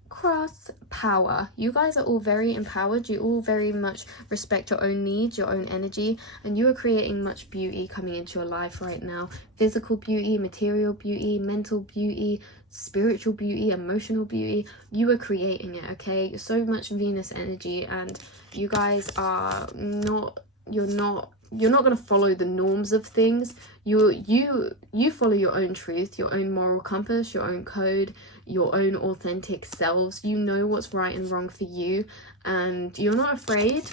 cross power. You guys are all very empowered. You all very much respect your own needs, your own energy, and you are creating much beauty coming into your life right now. Physical beauty, material beauty, mental beauty, spiritual beauty, emotional beauty. You are creating it, okay? You're so much Venus energy, and you guys are not, you're not going to follow the norms of things. You follow your own truth, your own moral compass, your own code, your own authentic selves. You know what's right and wrong for you, and you're not afraid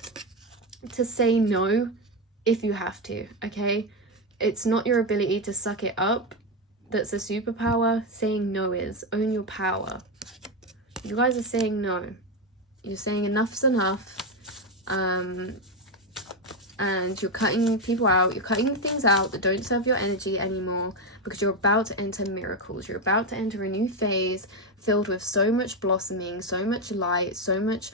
to say no if you have to, okay? It's not your ability to suck it up that's a superpower. Saying no is. Own your power. You guys are saying no. You're saying enough's enough. And you're cutting people out, you're cutting things out that don't serve your energy anymore, because you're about to enter miracles. You're about to enter a new phase filled with so much blossoming, so much light, so much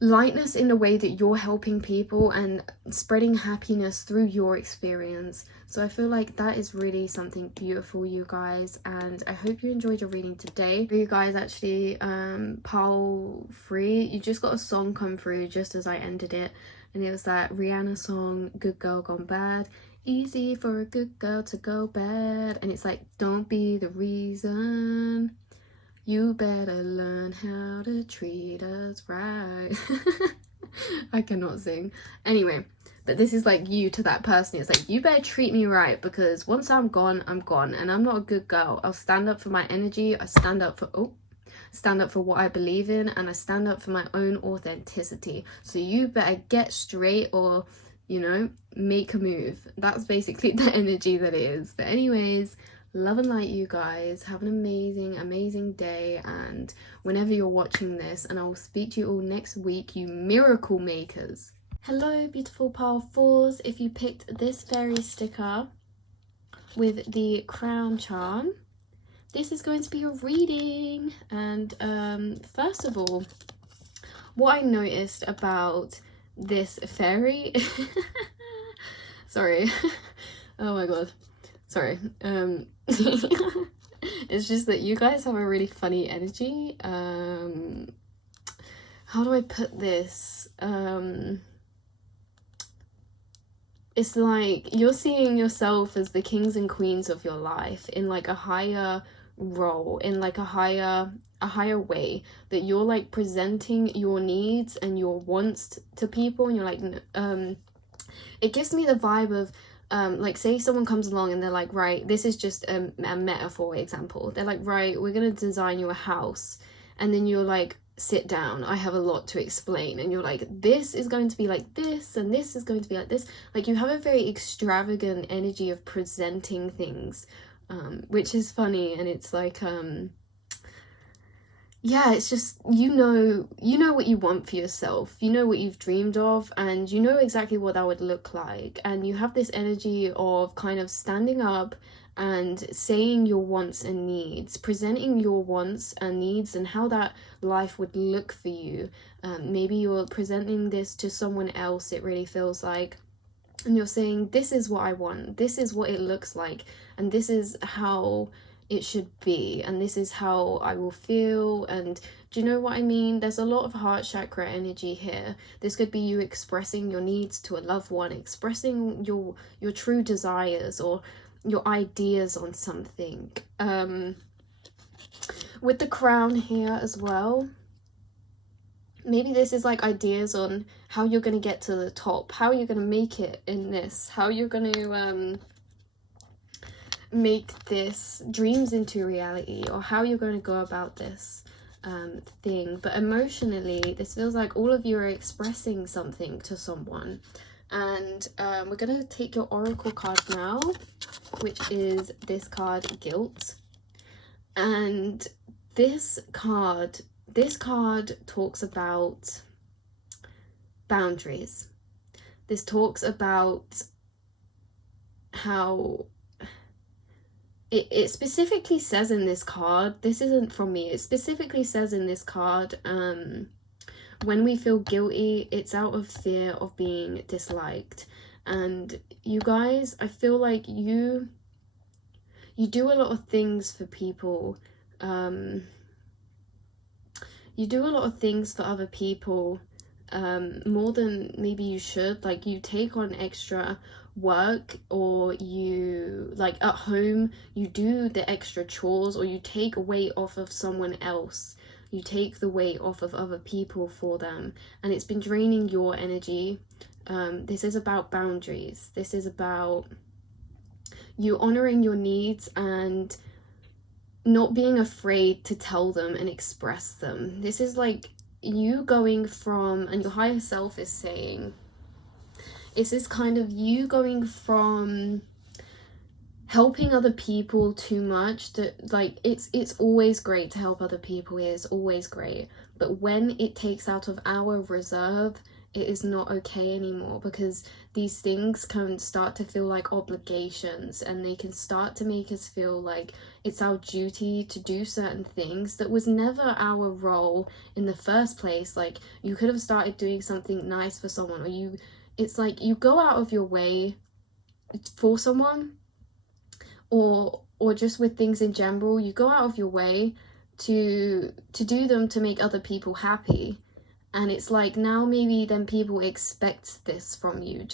lightness in the way that you're helping people and spreading happiness through your experience. So I feel like that is really something beautiful, you guys, and I hope you enjoyed your reading today. You guys, actually, pile 3, you just got a song come through just as I ended it. And it was that Rihanna song, Good Girl Gone Bad. Easy for a good girl to go bad. And it's like, don't be the reason. You better learn how to treat us right. I cannot sing. Anyway, but this is like you to that person. It's like, you better treat me right, because once I'm gone, I'm gone. And I'm not a good girl. I'll stand up for my energy. I stand up for what I believe in, and I stand up for my own authenticity. So you better get straight, or, you know, make a move. That's basically the energy that it is. But anyways, love and light, you guys. Have an amazing day, and whenever you're watching this, and I will speak to you all next week, you miracle makers. Hello, beautiful pile 4s. If you picked this fairy sticker with the crown charm, this is going to be a reading. And first of all, what I noticed about this fairy sorry, oh my god, sorry, it's just that you guys have a really funny energy. How do I put this? It's like you're seeing yourself as the kings and queens of your life in like a higher role, in like a higher way, that you're like presenting your needs and your wants to people, and you're like, it gives me the vibe of like, say someone comes along and they're like, right, this is just a metaphor example, they're like, right, we're gonna design you a house, and then you're like, sit down, I have a lot to explain, and you're like, this is going to be like this, and this is going to be like this. Like, you have a very extravagant energy of presenting things, which is funny. And it's like, yeah, it's just, you know what you want for yourself, you know what you've dreamed of, and you know exactly what that would look like, and you have this energy of kind of standing up and saying your wants and needs, presenting your wants and needs and how that life would look for you. Maybe you're presenting this to someone else, it really feels like, and you're saying, this is what I want, this is what it looks like, and this is how it should be, and this is how I will feel. And do you know what I mean? There's a lot of heart chakra energy here. This could be you expressing your needs to a loved one, expressing your true desires or your ideas on something. With the crown here as well, maybe this is like ideas on how you're going to get to the top, how you're going to make it in this, how you're going to make this dreams into reality, or how you're going to go about this thing. But emotionally, this feels like all of you are expressing something to someone. And we're going to take your oracle card now, which is this card, Guilt. And this card talks about boundaries. This talks about how it specifically says in this card, this isn't from me, it specifically says in this card, when we feel guilty, it's out of fear of being disliked. And you guys, I feel like you do a lot of things for people. You do a lot of things for other people, more than maybe you should. Like, you take on extra work, or you, like, at home, you do the extra chores, or you take weight off of someone else. You take the weight off of other people for them, and it's been draining your energy. This is about boundaries. This is about you honoring your needs and not being afraid to tell them and express them. This is like you going from, and your higher self is saying, it's this kind of you going from helping other people too much, that like it's always great to help other people, it is always great, but when it takes out of our reserve, it is not okay anymore, because these things can start to feel like obligations, and they can start to make us feel like it's our duty to do certain things that was never our role in the first place. Like, you could have started doing something nice for someone, or it's like you go out of your way for someone, or just with things in general, you go out of your way to do them to make other people happy. And it's like, now maybe then people expect this from you.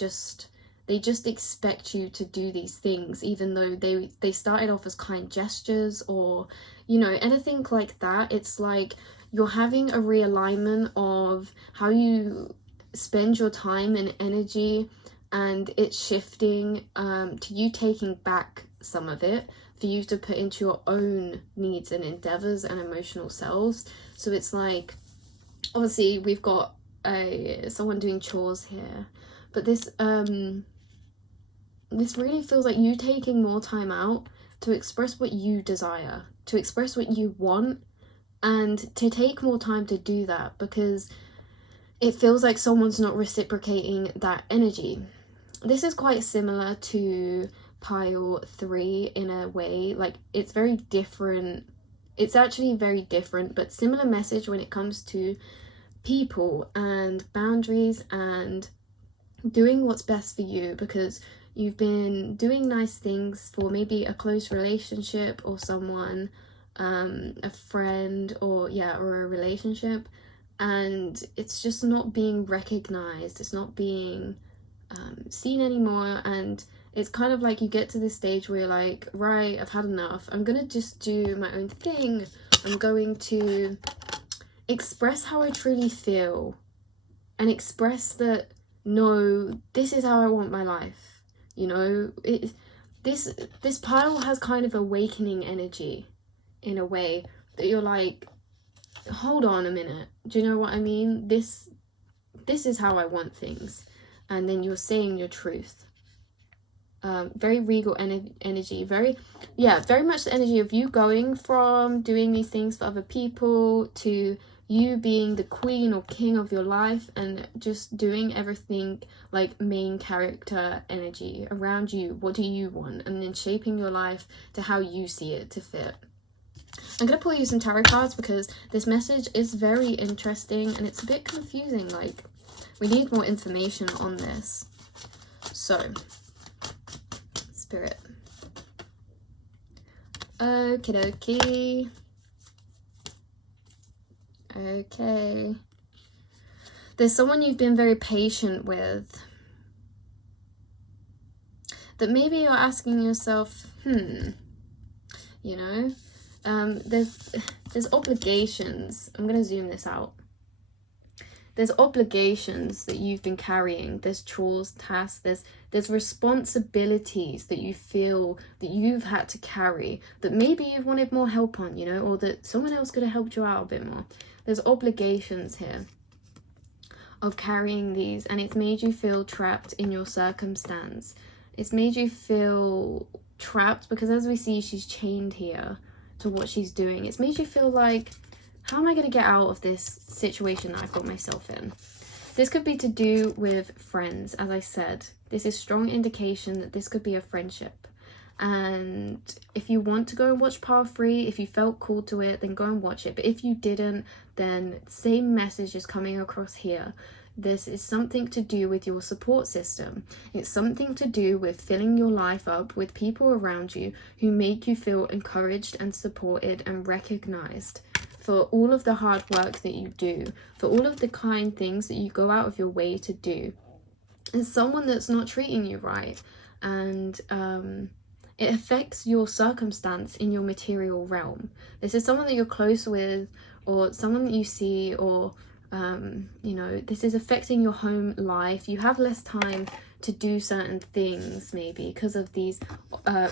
They just expect you to do these things, even though they started off as kind gestures, or, you know, anything like that. It's like you're having a realignment of how you spend your time and energy, and it's shifting to you taking back some of it for you to put into your own needs and endeavors and emotional selves. So it's like, obviously we've got someone doing chores here, but this really feels like you taking more time out to express what you desire, to express what you want, and to take more time to do that, because it feels like someone's not reciprocating that energy. This is quite similar to pile 3 in a way. Like, it's very different. It's actually very different, but similar message when it comes to people and boundaries and doing what's best for you, because you've been doing nice things for maybe a close relationship or someone, a friend, or a relationship, and it's just not being recognized, it's not being seen anymore. And it's kind of like you get to this stage where you're like, right, I've had enough, I'm gonna just do my own thing, I'm going to express how I truly feel, and express that, no, this is how I want my life. You know, this pile has kind of awakening energy in a way that you're like, hold on a minute, do you know what I mean? This is how I want things. And then you're saying your truth. very regal energy, very much the energy of you going from doing these things for other people to you being the queen or king of your life and just doing everything like main character energy around you. What do you want? And then shaping your life to how you see it to fit. I'm going to pull you some tarot cards because this message is very interesting and it's a bit confusing. Like, we need more information on this. So, Spirit. Okie dokie. Okay. There's someone you've been very patient with. That maybe you're asking yourself, you know, there's obligations. I'm going to zoom this out. There's obligations that you've been carrying. There's chores, tasks, there's responsibilities that you feel that you've had to carry that maybe you've wanted more help on, you know, or that someone else could have helped you out a bit more. There's obligations here of carrying these, and it's made you feel trapped in your circumstance. It's made you feel trapped because, as we see, she's chained here to what she's doing. It's made you feel like, how am I going to get out of this situation that I've got myself in? This could be to do with friends, as I said. This is strong indication that this could be a friendship. And if you want to go and watch part 3, if you felt called to it, then go and watch it. But if you didn't, then same message is coming across here. This is something to do with your support system. It's something to do with filling your life up with people around you who make you feel encouraged and supported and recognized for all of the hard work that you do, for all of the kind things that you go out of your way to do. It's someone that's not treating you right, and it affects your circumstance in your material realm. This is someone that you're close with, or someone that you see, or you know, this is affecting your home life. You have less time to do certain things maybe because of these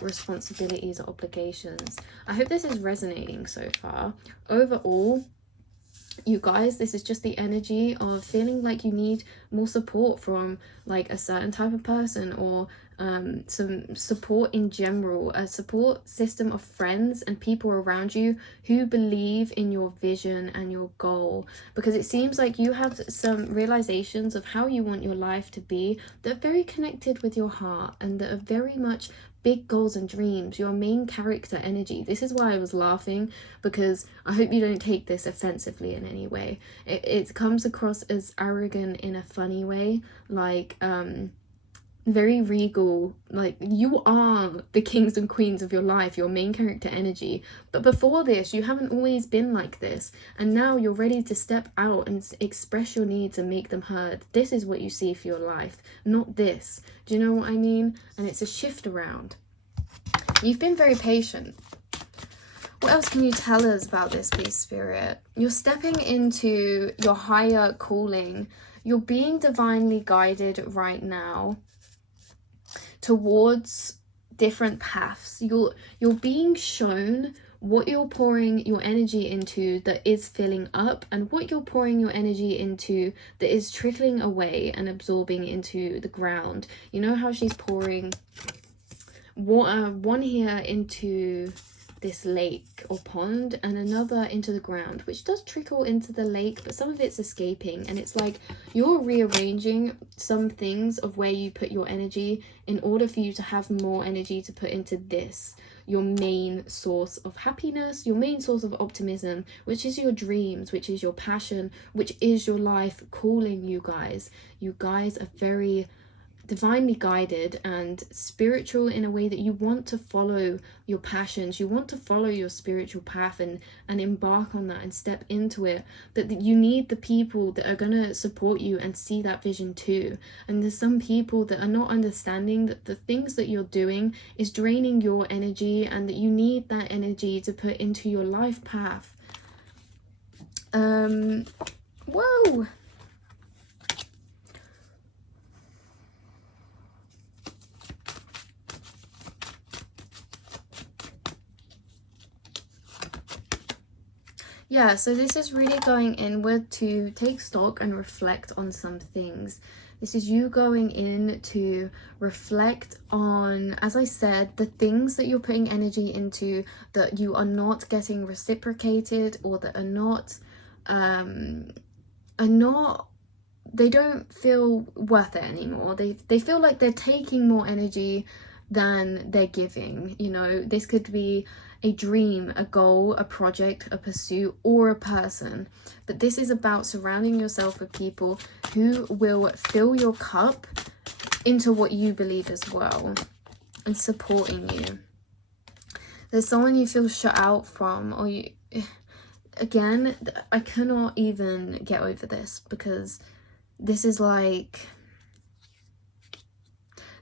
responsibilities or obligations. I hope this is resonating so far. Overall, you guys, this is just the energy of feeling like you need more support from like a certain type of person, or some support in general, a support system of friends and people around you who believe in your vision and your goal, because it seems like you have some realizations of how you want your life to be that are very connected with your heart and that are very much big goals and dreams, your main character energy. This is why I was laughing, because I hope you don't take this offensively in any way. It comes across as arrogant in a funny way, like very regal, like you are the kings and queens of your life, your main character energy. But before this, you haven't always been like this, and now you're ready to step out and express your needs and make them heard. This is what you see for your life, not this. Do you know what I mean? And it's a shift around. You've been very patient. What else can you tell us about this, please, Spirit? You're stepping into your higher calling. You're being divinely guided right now towards different paths. You're being shown what you're pouring your energy into that is filling up, and what you're pouring your energy into that is trickling away and absorbing into the ground. You know how she's pouring water, one here into this lake or pond and another into the ground, which does trickle into the lake, but some of it's escaping. And it's like you're rearranging some things of where you put your energy in order for you to have more energy to put into this, your main source of happiness, your main source of optimism, which is your dreams, which is your passion, which is your life calling. You guys are very divinely guided and spiritual in a way that you want to follow your passions, you want to follow your spiritual path and embark on that and step into it. That you need the people that are going to support you and see that vision too. And there's some people that are not understanding that the things that you're doing is draining your energy, and that you need that energy to put into your life path. Whoa. Yeah, so this is really going inward to take stock and reflect on some things. This is you going in to reflect on, as I said, the things that you're putting energy into that you are not getting reciprocated, or that they don't feel worth it anymore. They feel like they're taking more energy than they're giving. You know, this could be a dream, a goal, a project, a pursuit, or a person. But this is about surrounding yourself with people who will fill your cup into what you believe as well, and supporting you. There's someone you feel shut out from, or you, again, I cannot even get over this, because this is like,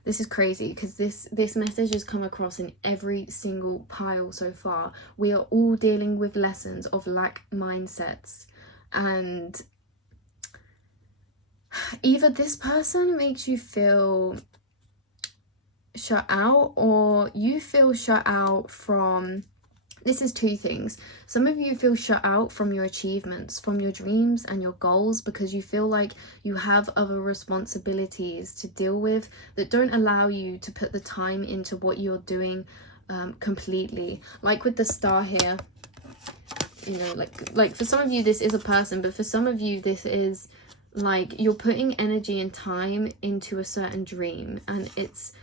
this is crazy, because this message has come across in every single pile so far. We are all dealing with lessons of lack mindsets, and either this person makes you feel shut out, or you feel shut out from, this is two things. Some of you feel shut out from your achievements, from your dreams and your goals, because you feel like you have other responsibilities to deal with that don't allow you to put the time into what you're doing completely. Like with the star here, you know, like for some of you this is a person, but for some of you this is like you're putting energy and time into a certain dream, and it's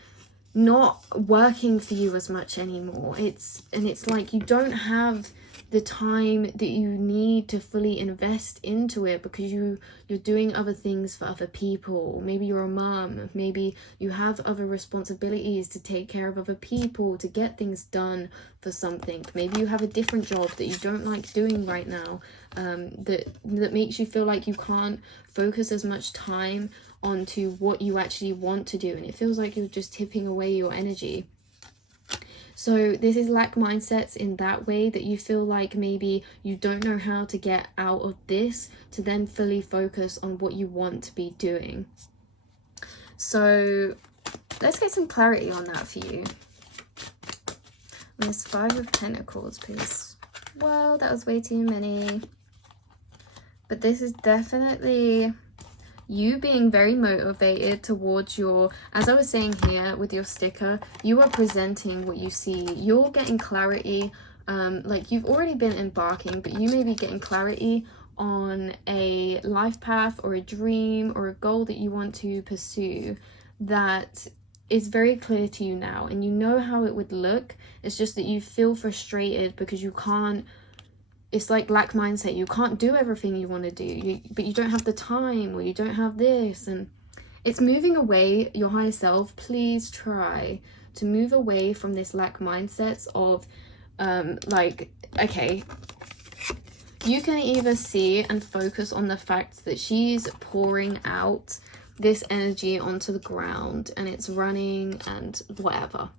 not working for you as much anymore. It's like you don't have the time that you need to fully invest into it, because you're doing other things for other people. Maybe you're a mom, maybe you have other responsibilities to take care of other people, to get things done for something. Maybe you have a different job that you don't like doing right now, that makes you feel like you can't focus as much time onto what you actually want to do, and it feels like you're just tipping away your energy. So this is lack mindsets in that way, that you feel like maybe you don't know how to get out of this to then fully focus on what you want to be doing. So let's get some clarity on that for you. There's 5 of Pentacles, please. Well, that was way too many. But this is definitely you being very motivated towards your, as I was saying here with your sticker, you are presenting what you see. You're getting clarity, like you've already been embarking, but you may be getting clarity on a life path or a dream or a goal that you want to pursue that is very clear to you now, and you know how it would look. It's just that you feel frustrated because you can't, it's like lack mindset. You can't do everything you want to do, but you don't have the time, or you don't have this, and it's moving away. Your higher self, please try to move away from this lack mindsets of like, okay, you can either see and focus on the fact that she's pouring out this energy onto the ground and it's running and whatever.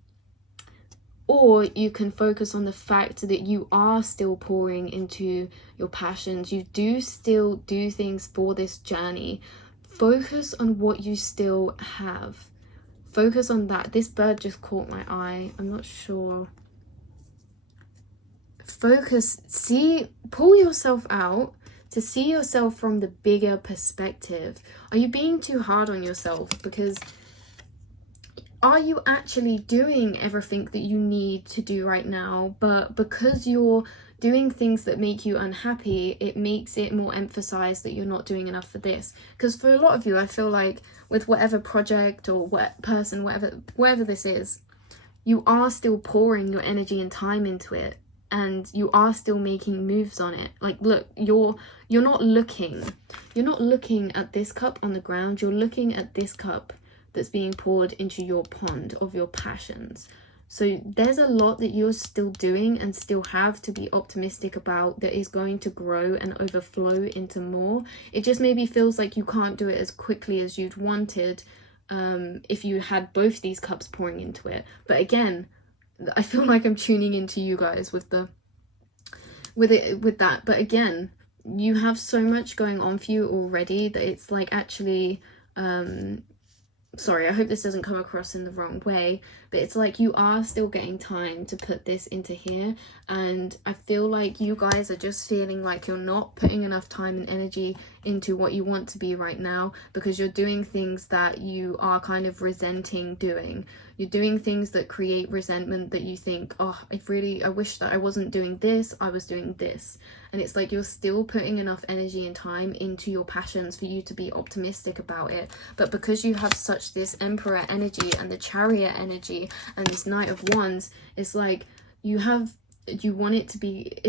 Or you can focus on the fact that you are still pouring into your passions. You do still do things for this journey. Focus on what you still have. Focus on that. This bird just caught my eye. I'm not sure. Focus. See, pull yourself out to see yourself from the bigger perspective. Are you being too hard on yourself? Because are you actually doing everything that you need to do right now, but because you're doing things that make you unhappy, it makes it more emphasized that you're not doing enough for this? Because for a lot of you, I feel like with whatever project or what person, whatever this is, you are still pouring your energy and time into it, and you are still making moves on it. Like, look, you're not looking at this cup on the ground. You're looking at this cup that's being poured into your pond of your passions. So there's a lot that you're still doing and still have to be optimistic about, that is going to grow and overflow into more. It just maybe feels like you can't do it as quickly as you'd wanted if you had both these cups pouring into it. But again, I feel like I'm tuning into you guys with that. But again, you have so much going on for you already that it's like actually sorry, I hope this doesn't come across in the wrong way, but it's like you are still getting time to put this into here, and I feel like you guys are just feeling like you're not putting enough time and energy into what you want to be right now, because you're doing things that you are kind of resenting doing. You're doing things that create resentment, that you think, oh, I wish that I wasn't doing this, I was doing this. And it's like you're still putting enough energy and time into your passions for you to be optimistic about it. But because you have such this Emperor energy and the Chariot energy and this Knight of Wands, it's like you want it to be,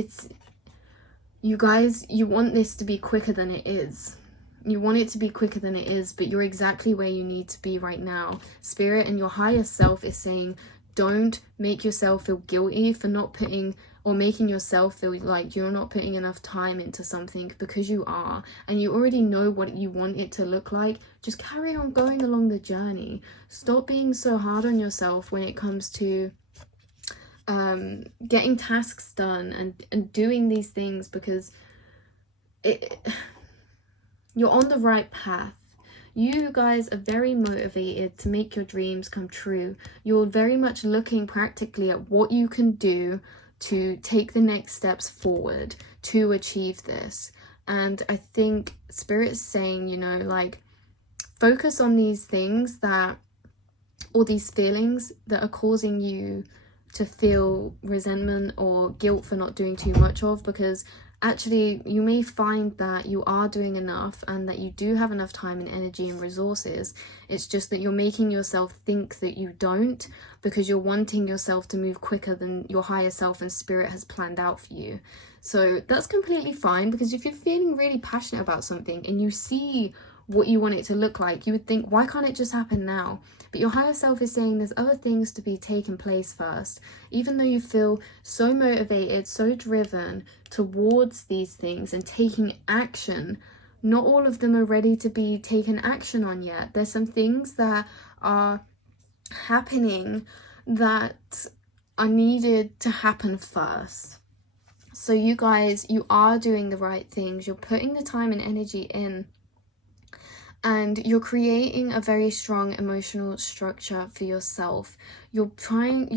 you guys, you want this to be quicker than it is. You want it to be quicker than it is, but you're exactly where you need to be right now. Spirit and your higher self is saying, don't make yourself feel guilty for not putting, or making yourself feel like you're not putting enough time into something, because you are, and you already know what you want it to look like. Just carry on going along the journey. Stop being so hard on yourself when it comes to getting tasks done and doing these things, because you're on the right path. You guys are very motivated to make your dreams come true. You're very much looking practically at what you can do to take the next steps forward to achieve this. And I think Spirit's saying, you know, like, focus on these things that, or these feelings that are causing you to feel resentment or guilt for not doing too much of, because actually you may find that you are doing enough and that you do have enough time and energy and resources. It's just that you're making yourself think that you don't, because you're wanting yourself to move quicker than your higher self and Spirit has planned out for you. So that's completely fine, because if you're feeling really passionate about something and you see what you want it to look like, you would think, why can't it just happen now? But your higher self is saying there's other things to be taking place first. Even though you feel so motivated, so driven towards these things and taking action, not all of them are ready to be taken action on yet. There's some things that are happening that are needed to happen first. So you guys, you are doing the right things. You're putting the time and energy in, and you're creating a very strong emotional structure for yourself. You're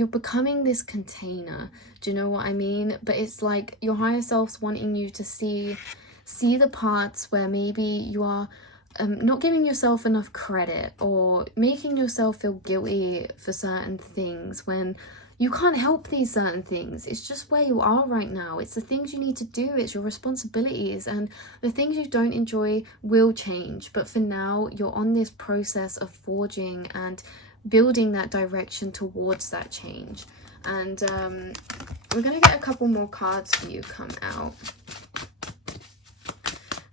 becoming this container. Do you know what I mean? But it's like your higher self's wanting you to see the parts where maybe you are not giving yourself enough credit, or making yourself feel guilty for certain things when you can't help these certain things. It's just where you are right now. It's the things you need to do. It's your responsibilities, and the things you don't enjoy will change. But for now, you're on this process of forging and building that direction towards that change. And we're going to get a couple more cards for you come out.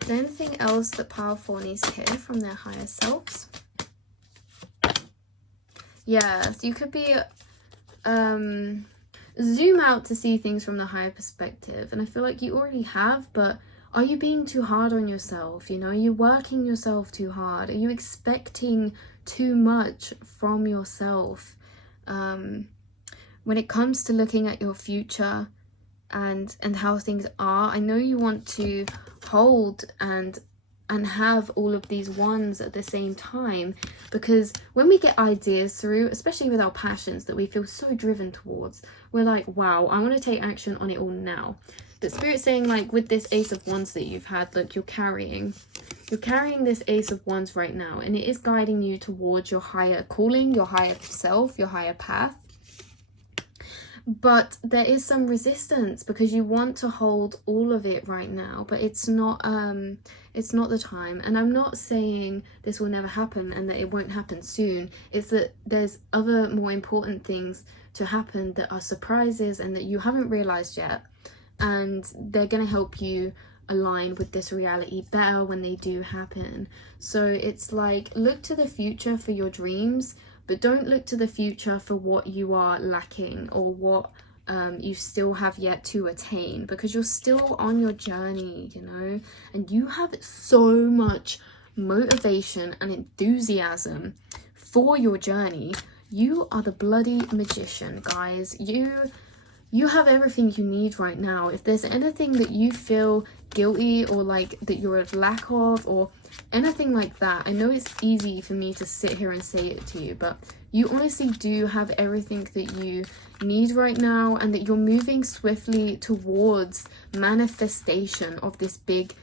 Is there anything else that powerful needs to hear from their higher selves? Yeah, so you could be zoom out to see things from the higher perspective, and I feel like you already have, but are you being too hard on yourself? You know, are you working yourself too hard? Are you expecting too much from yourself when it comes to looking at your future and how things are? I know you want to hold and have all of these wands at the same time, because when we get ideas through, especially with our passions that we feel so driven towards, we're like, wow, I want to take action on it all now. But Spirit's saying, like, with this Ace of Wands that you've had, look, you're carrying this Ace of Wands right now, and it is guiding you towards your higher calling, your higher self, your higher path. But there is some resistance because you want to hold all of it right now, but it's not the time. And I'm not saying this will never happen and that it won't happen soon. It's that there's other more important things to happen that are surprises and that you haven't realized yet, and they're going to help you align with this reality better when they do happen. So it's like, look to the future for your dreams, but don't look to the future for what you are lacking or what you still have yet to attain, because you're still on your journey, you know, and you have so much motivation and enthusiasm for your journey. You are the bloody magician, guys. you have everything you need right now. If there's anything that you feel guilty or like that you're at lack of or anything like that, I know it's easy for me to sit here and say it to you, but you honestly do have everything that you need right now, and that you're moving swiftly towards manifestation of this big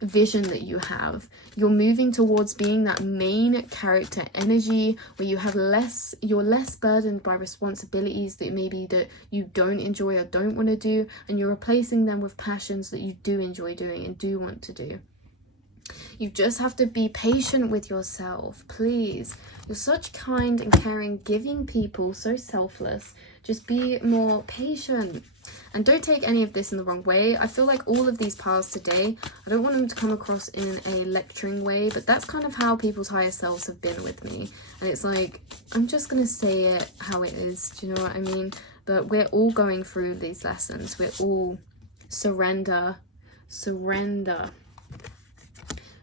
vision that you have. You're moving towards being that main character energy where you have you're less burdened by responsibilities that maybe that you don't enjoy or don't want to do, and you're replacing them with passions that you do enjoy doing and do want to do. You just have to be patient with yourself, please. You're such kind and caring, giving people, so selfless. Just be more patient. And don't take any of this in the wrong way. I feel like all of these paths today, I don't want them to come across in a lecturing way, but that's kind of how people's higher selves have been with me. And it's like, I'm just going to say it how it is. Do you know what I mean? But we're all going through these lessons. We're all surrender.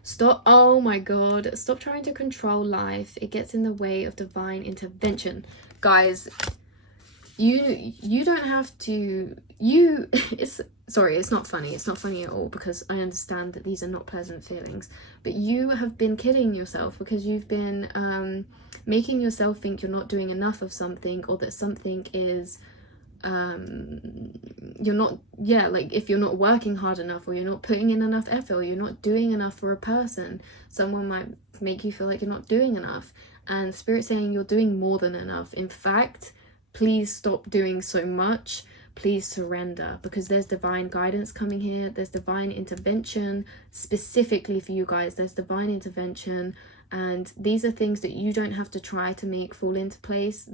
Stop, oh my god, stop trying to control life. It gets in the way of divine intervention. Guys, you don't have to, it's not funny. It's not funny at all, because I understand that these are not pleasant feelings. But you have been kidding yourself because you've been making yourself think you're not doing enough of something, or that something is you're not, like if you're not working hard enough, or you're not putting in enough effort, or you're not doing enough for a person, someone might make you feel like you're not doing enough. And Spirit's saying you're doing more than enough. In fact, please stop doing so much. Please surrender, because there's divine guidance coming here. There's divine intervention specifically for you guys. There's divine intervention, and these are things that you don't have to try to make fall into place.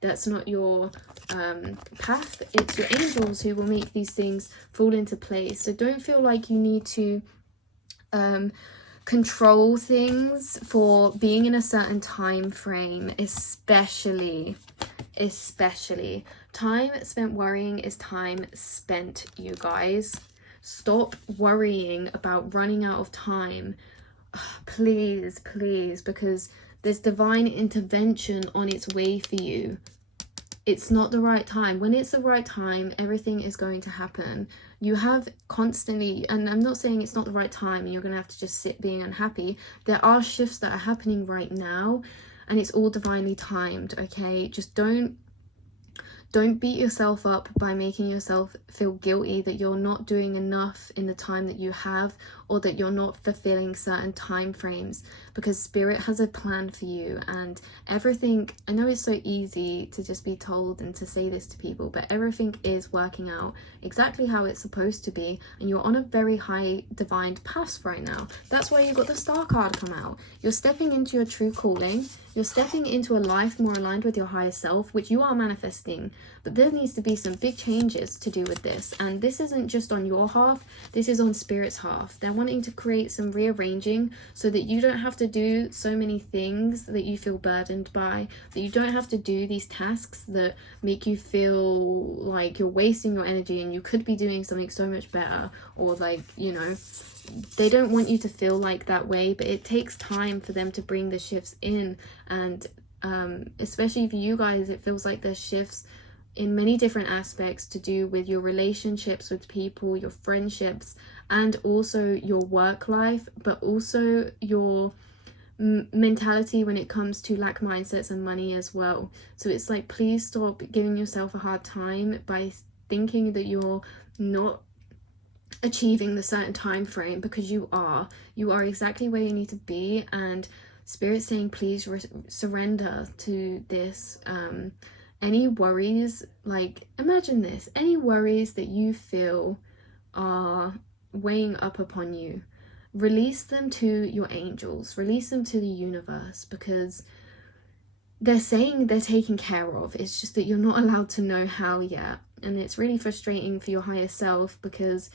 That's not your path. It's your angels who will make these things fall into place. So don't feel like you need to control things for being in a certain time frame, especially time spent worrying is time spent, you guys. Stop worrying about running out of time, please, because there's divine intervention on its way for you. It's not the right time. When it's the right time, everything is going to happen. You have constantly, and I'm not saying it's not the right time and you're going to have to just sit being unhappy. There are shifts that are happening right now, and it's all divinely timed, okay? Just don't beat yourself up by making yourself feel guilty that you're not doing enough in the time that you have, or that you're not fulfilling certain time frames, because Spirit has a plan for you. And everything, I know it's so easy to just be told and to say this to people, but everything is working out exactly how it's supposed to be, and you're on a very high divine path right now. That's why you got the Star card come out. You're stepping into your true calling. You're stepping into a life more aligned with your higher self, which you are manifesting. But there needs to be some big changes to do with this. And this isn't just on your half, this is on Spirit's half. They're wanting to create some rearranging so that you don't have to do so many things that you feel burdened by, that you don't have to do these tasks that make you feel like you're wasting your energy and you could be doing something so much better, or like, you know, they don't want you to feel like that way. But it takes time for them to bring the shifts in, and especially for you guys, it feels like there's shifts in many different aspects to do with your relationships with people, your friendships, and also your work life, but also your mentality when it comes to lack mindsets and money as well. So it's like, please stop giving yourself a hard time by thinking that you're not achieving the certain time frame, because you are exactly where you need to be. And Spirit's saying, please surrender to this. Any worries, like imagine this, any worries that you feel are weighing up upon you, release them to your angels, release them to the universe, because they're saying they're taken care of. It's just that you're not allowed to know how yet. And it's really frustrating for your higher self, because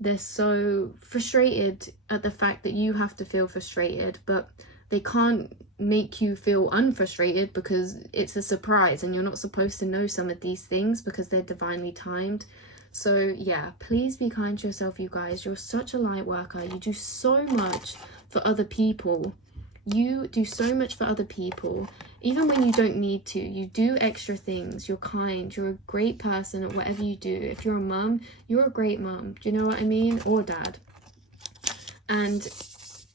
they're so frustrated at the fact that you have to feel frustrated, but they can't make you feel unfrustrated because it's a surprise and you're not supposed to know some of these things because they're divinely timed. So yeah, please be kind to yourself, you guys. You're such a light worker. You do so much for other people. you do so much for other people, even when you don't need to. You do extra things, you're kind, you're a great person at whatever you do. If you're a mum, you're a great mum, do you know what I mean? Or dad. And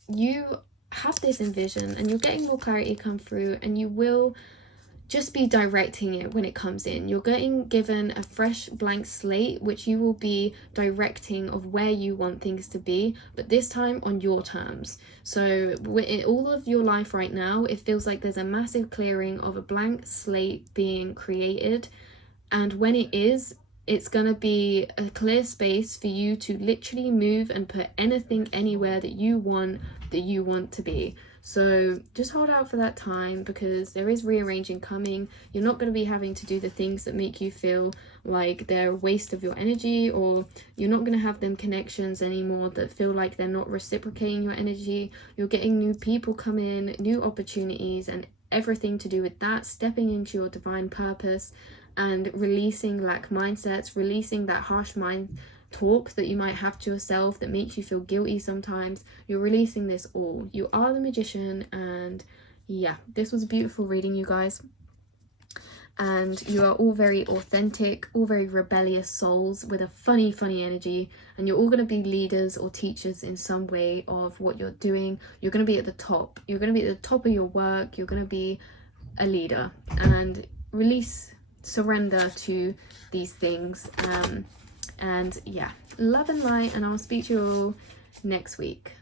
you have this envision, and you're getting more clarity come through, and you will just be directing it when it comes in. You're getting given a fresh blank slate, which you will be directing of where you want things to be, but this time on your terms. So in all of your life right now, it feels like there's a massive clearing of a blank slate being created, and when it is, it's going to be a clear space for you to literally move and put anything anywhere that you want to be. So just hold out for that time, because there is rearranging coming. You're not going to be having to do the things that make you feel like they're a waste of your energy, or you're not going to have them connections anymore that feel like they're not reciprocating your energy. You're getting new people come in, new opportunities, and everything to do with that, stepping into your divine purpose and releasing lack mindsets, releasing that harsh mind talk that you might have to yourself that makes you feel guilty sometimes. You're releasing this all. You are the magician. And yeah, this was a beautiful reading, you guys. And you are all very authentic, all very rebellious souls with a funny energy, and you're all going to be leaders or teachers in some way of what you're doing. You're going to be at the top. You're going to be at the top of your work. You're going to be a leader, and surrender to these things. And yeah, love and light, and I'll speak to you all next week.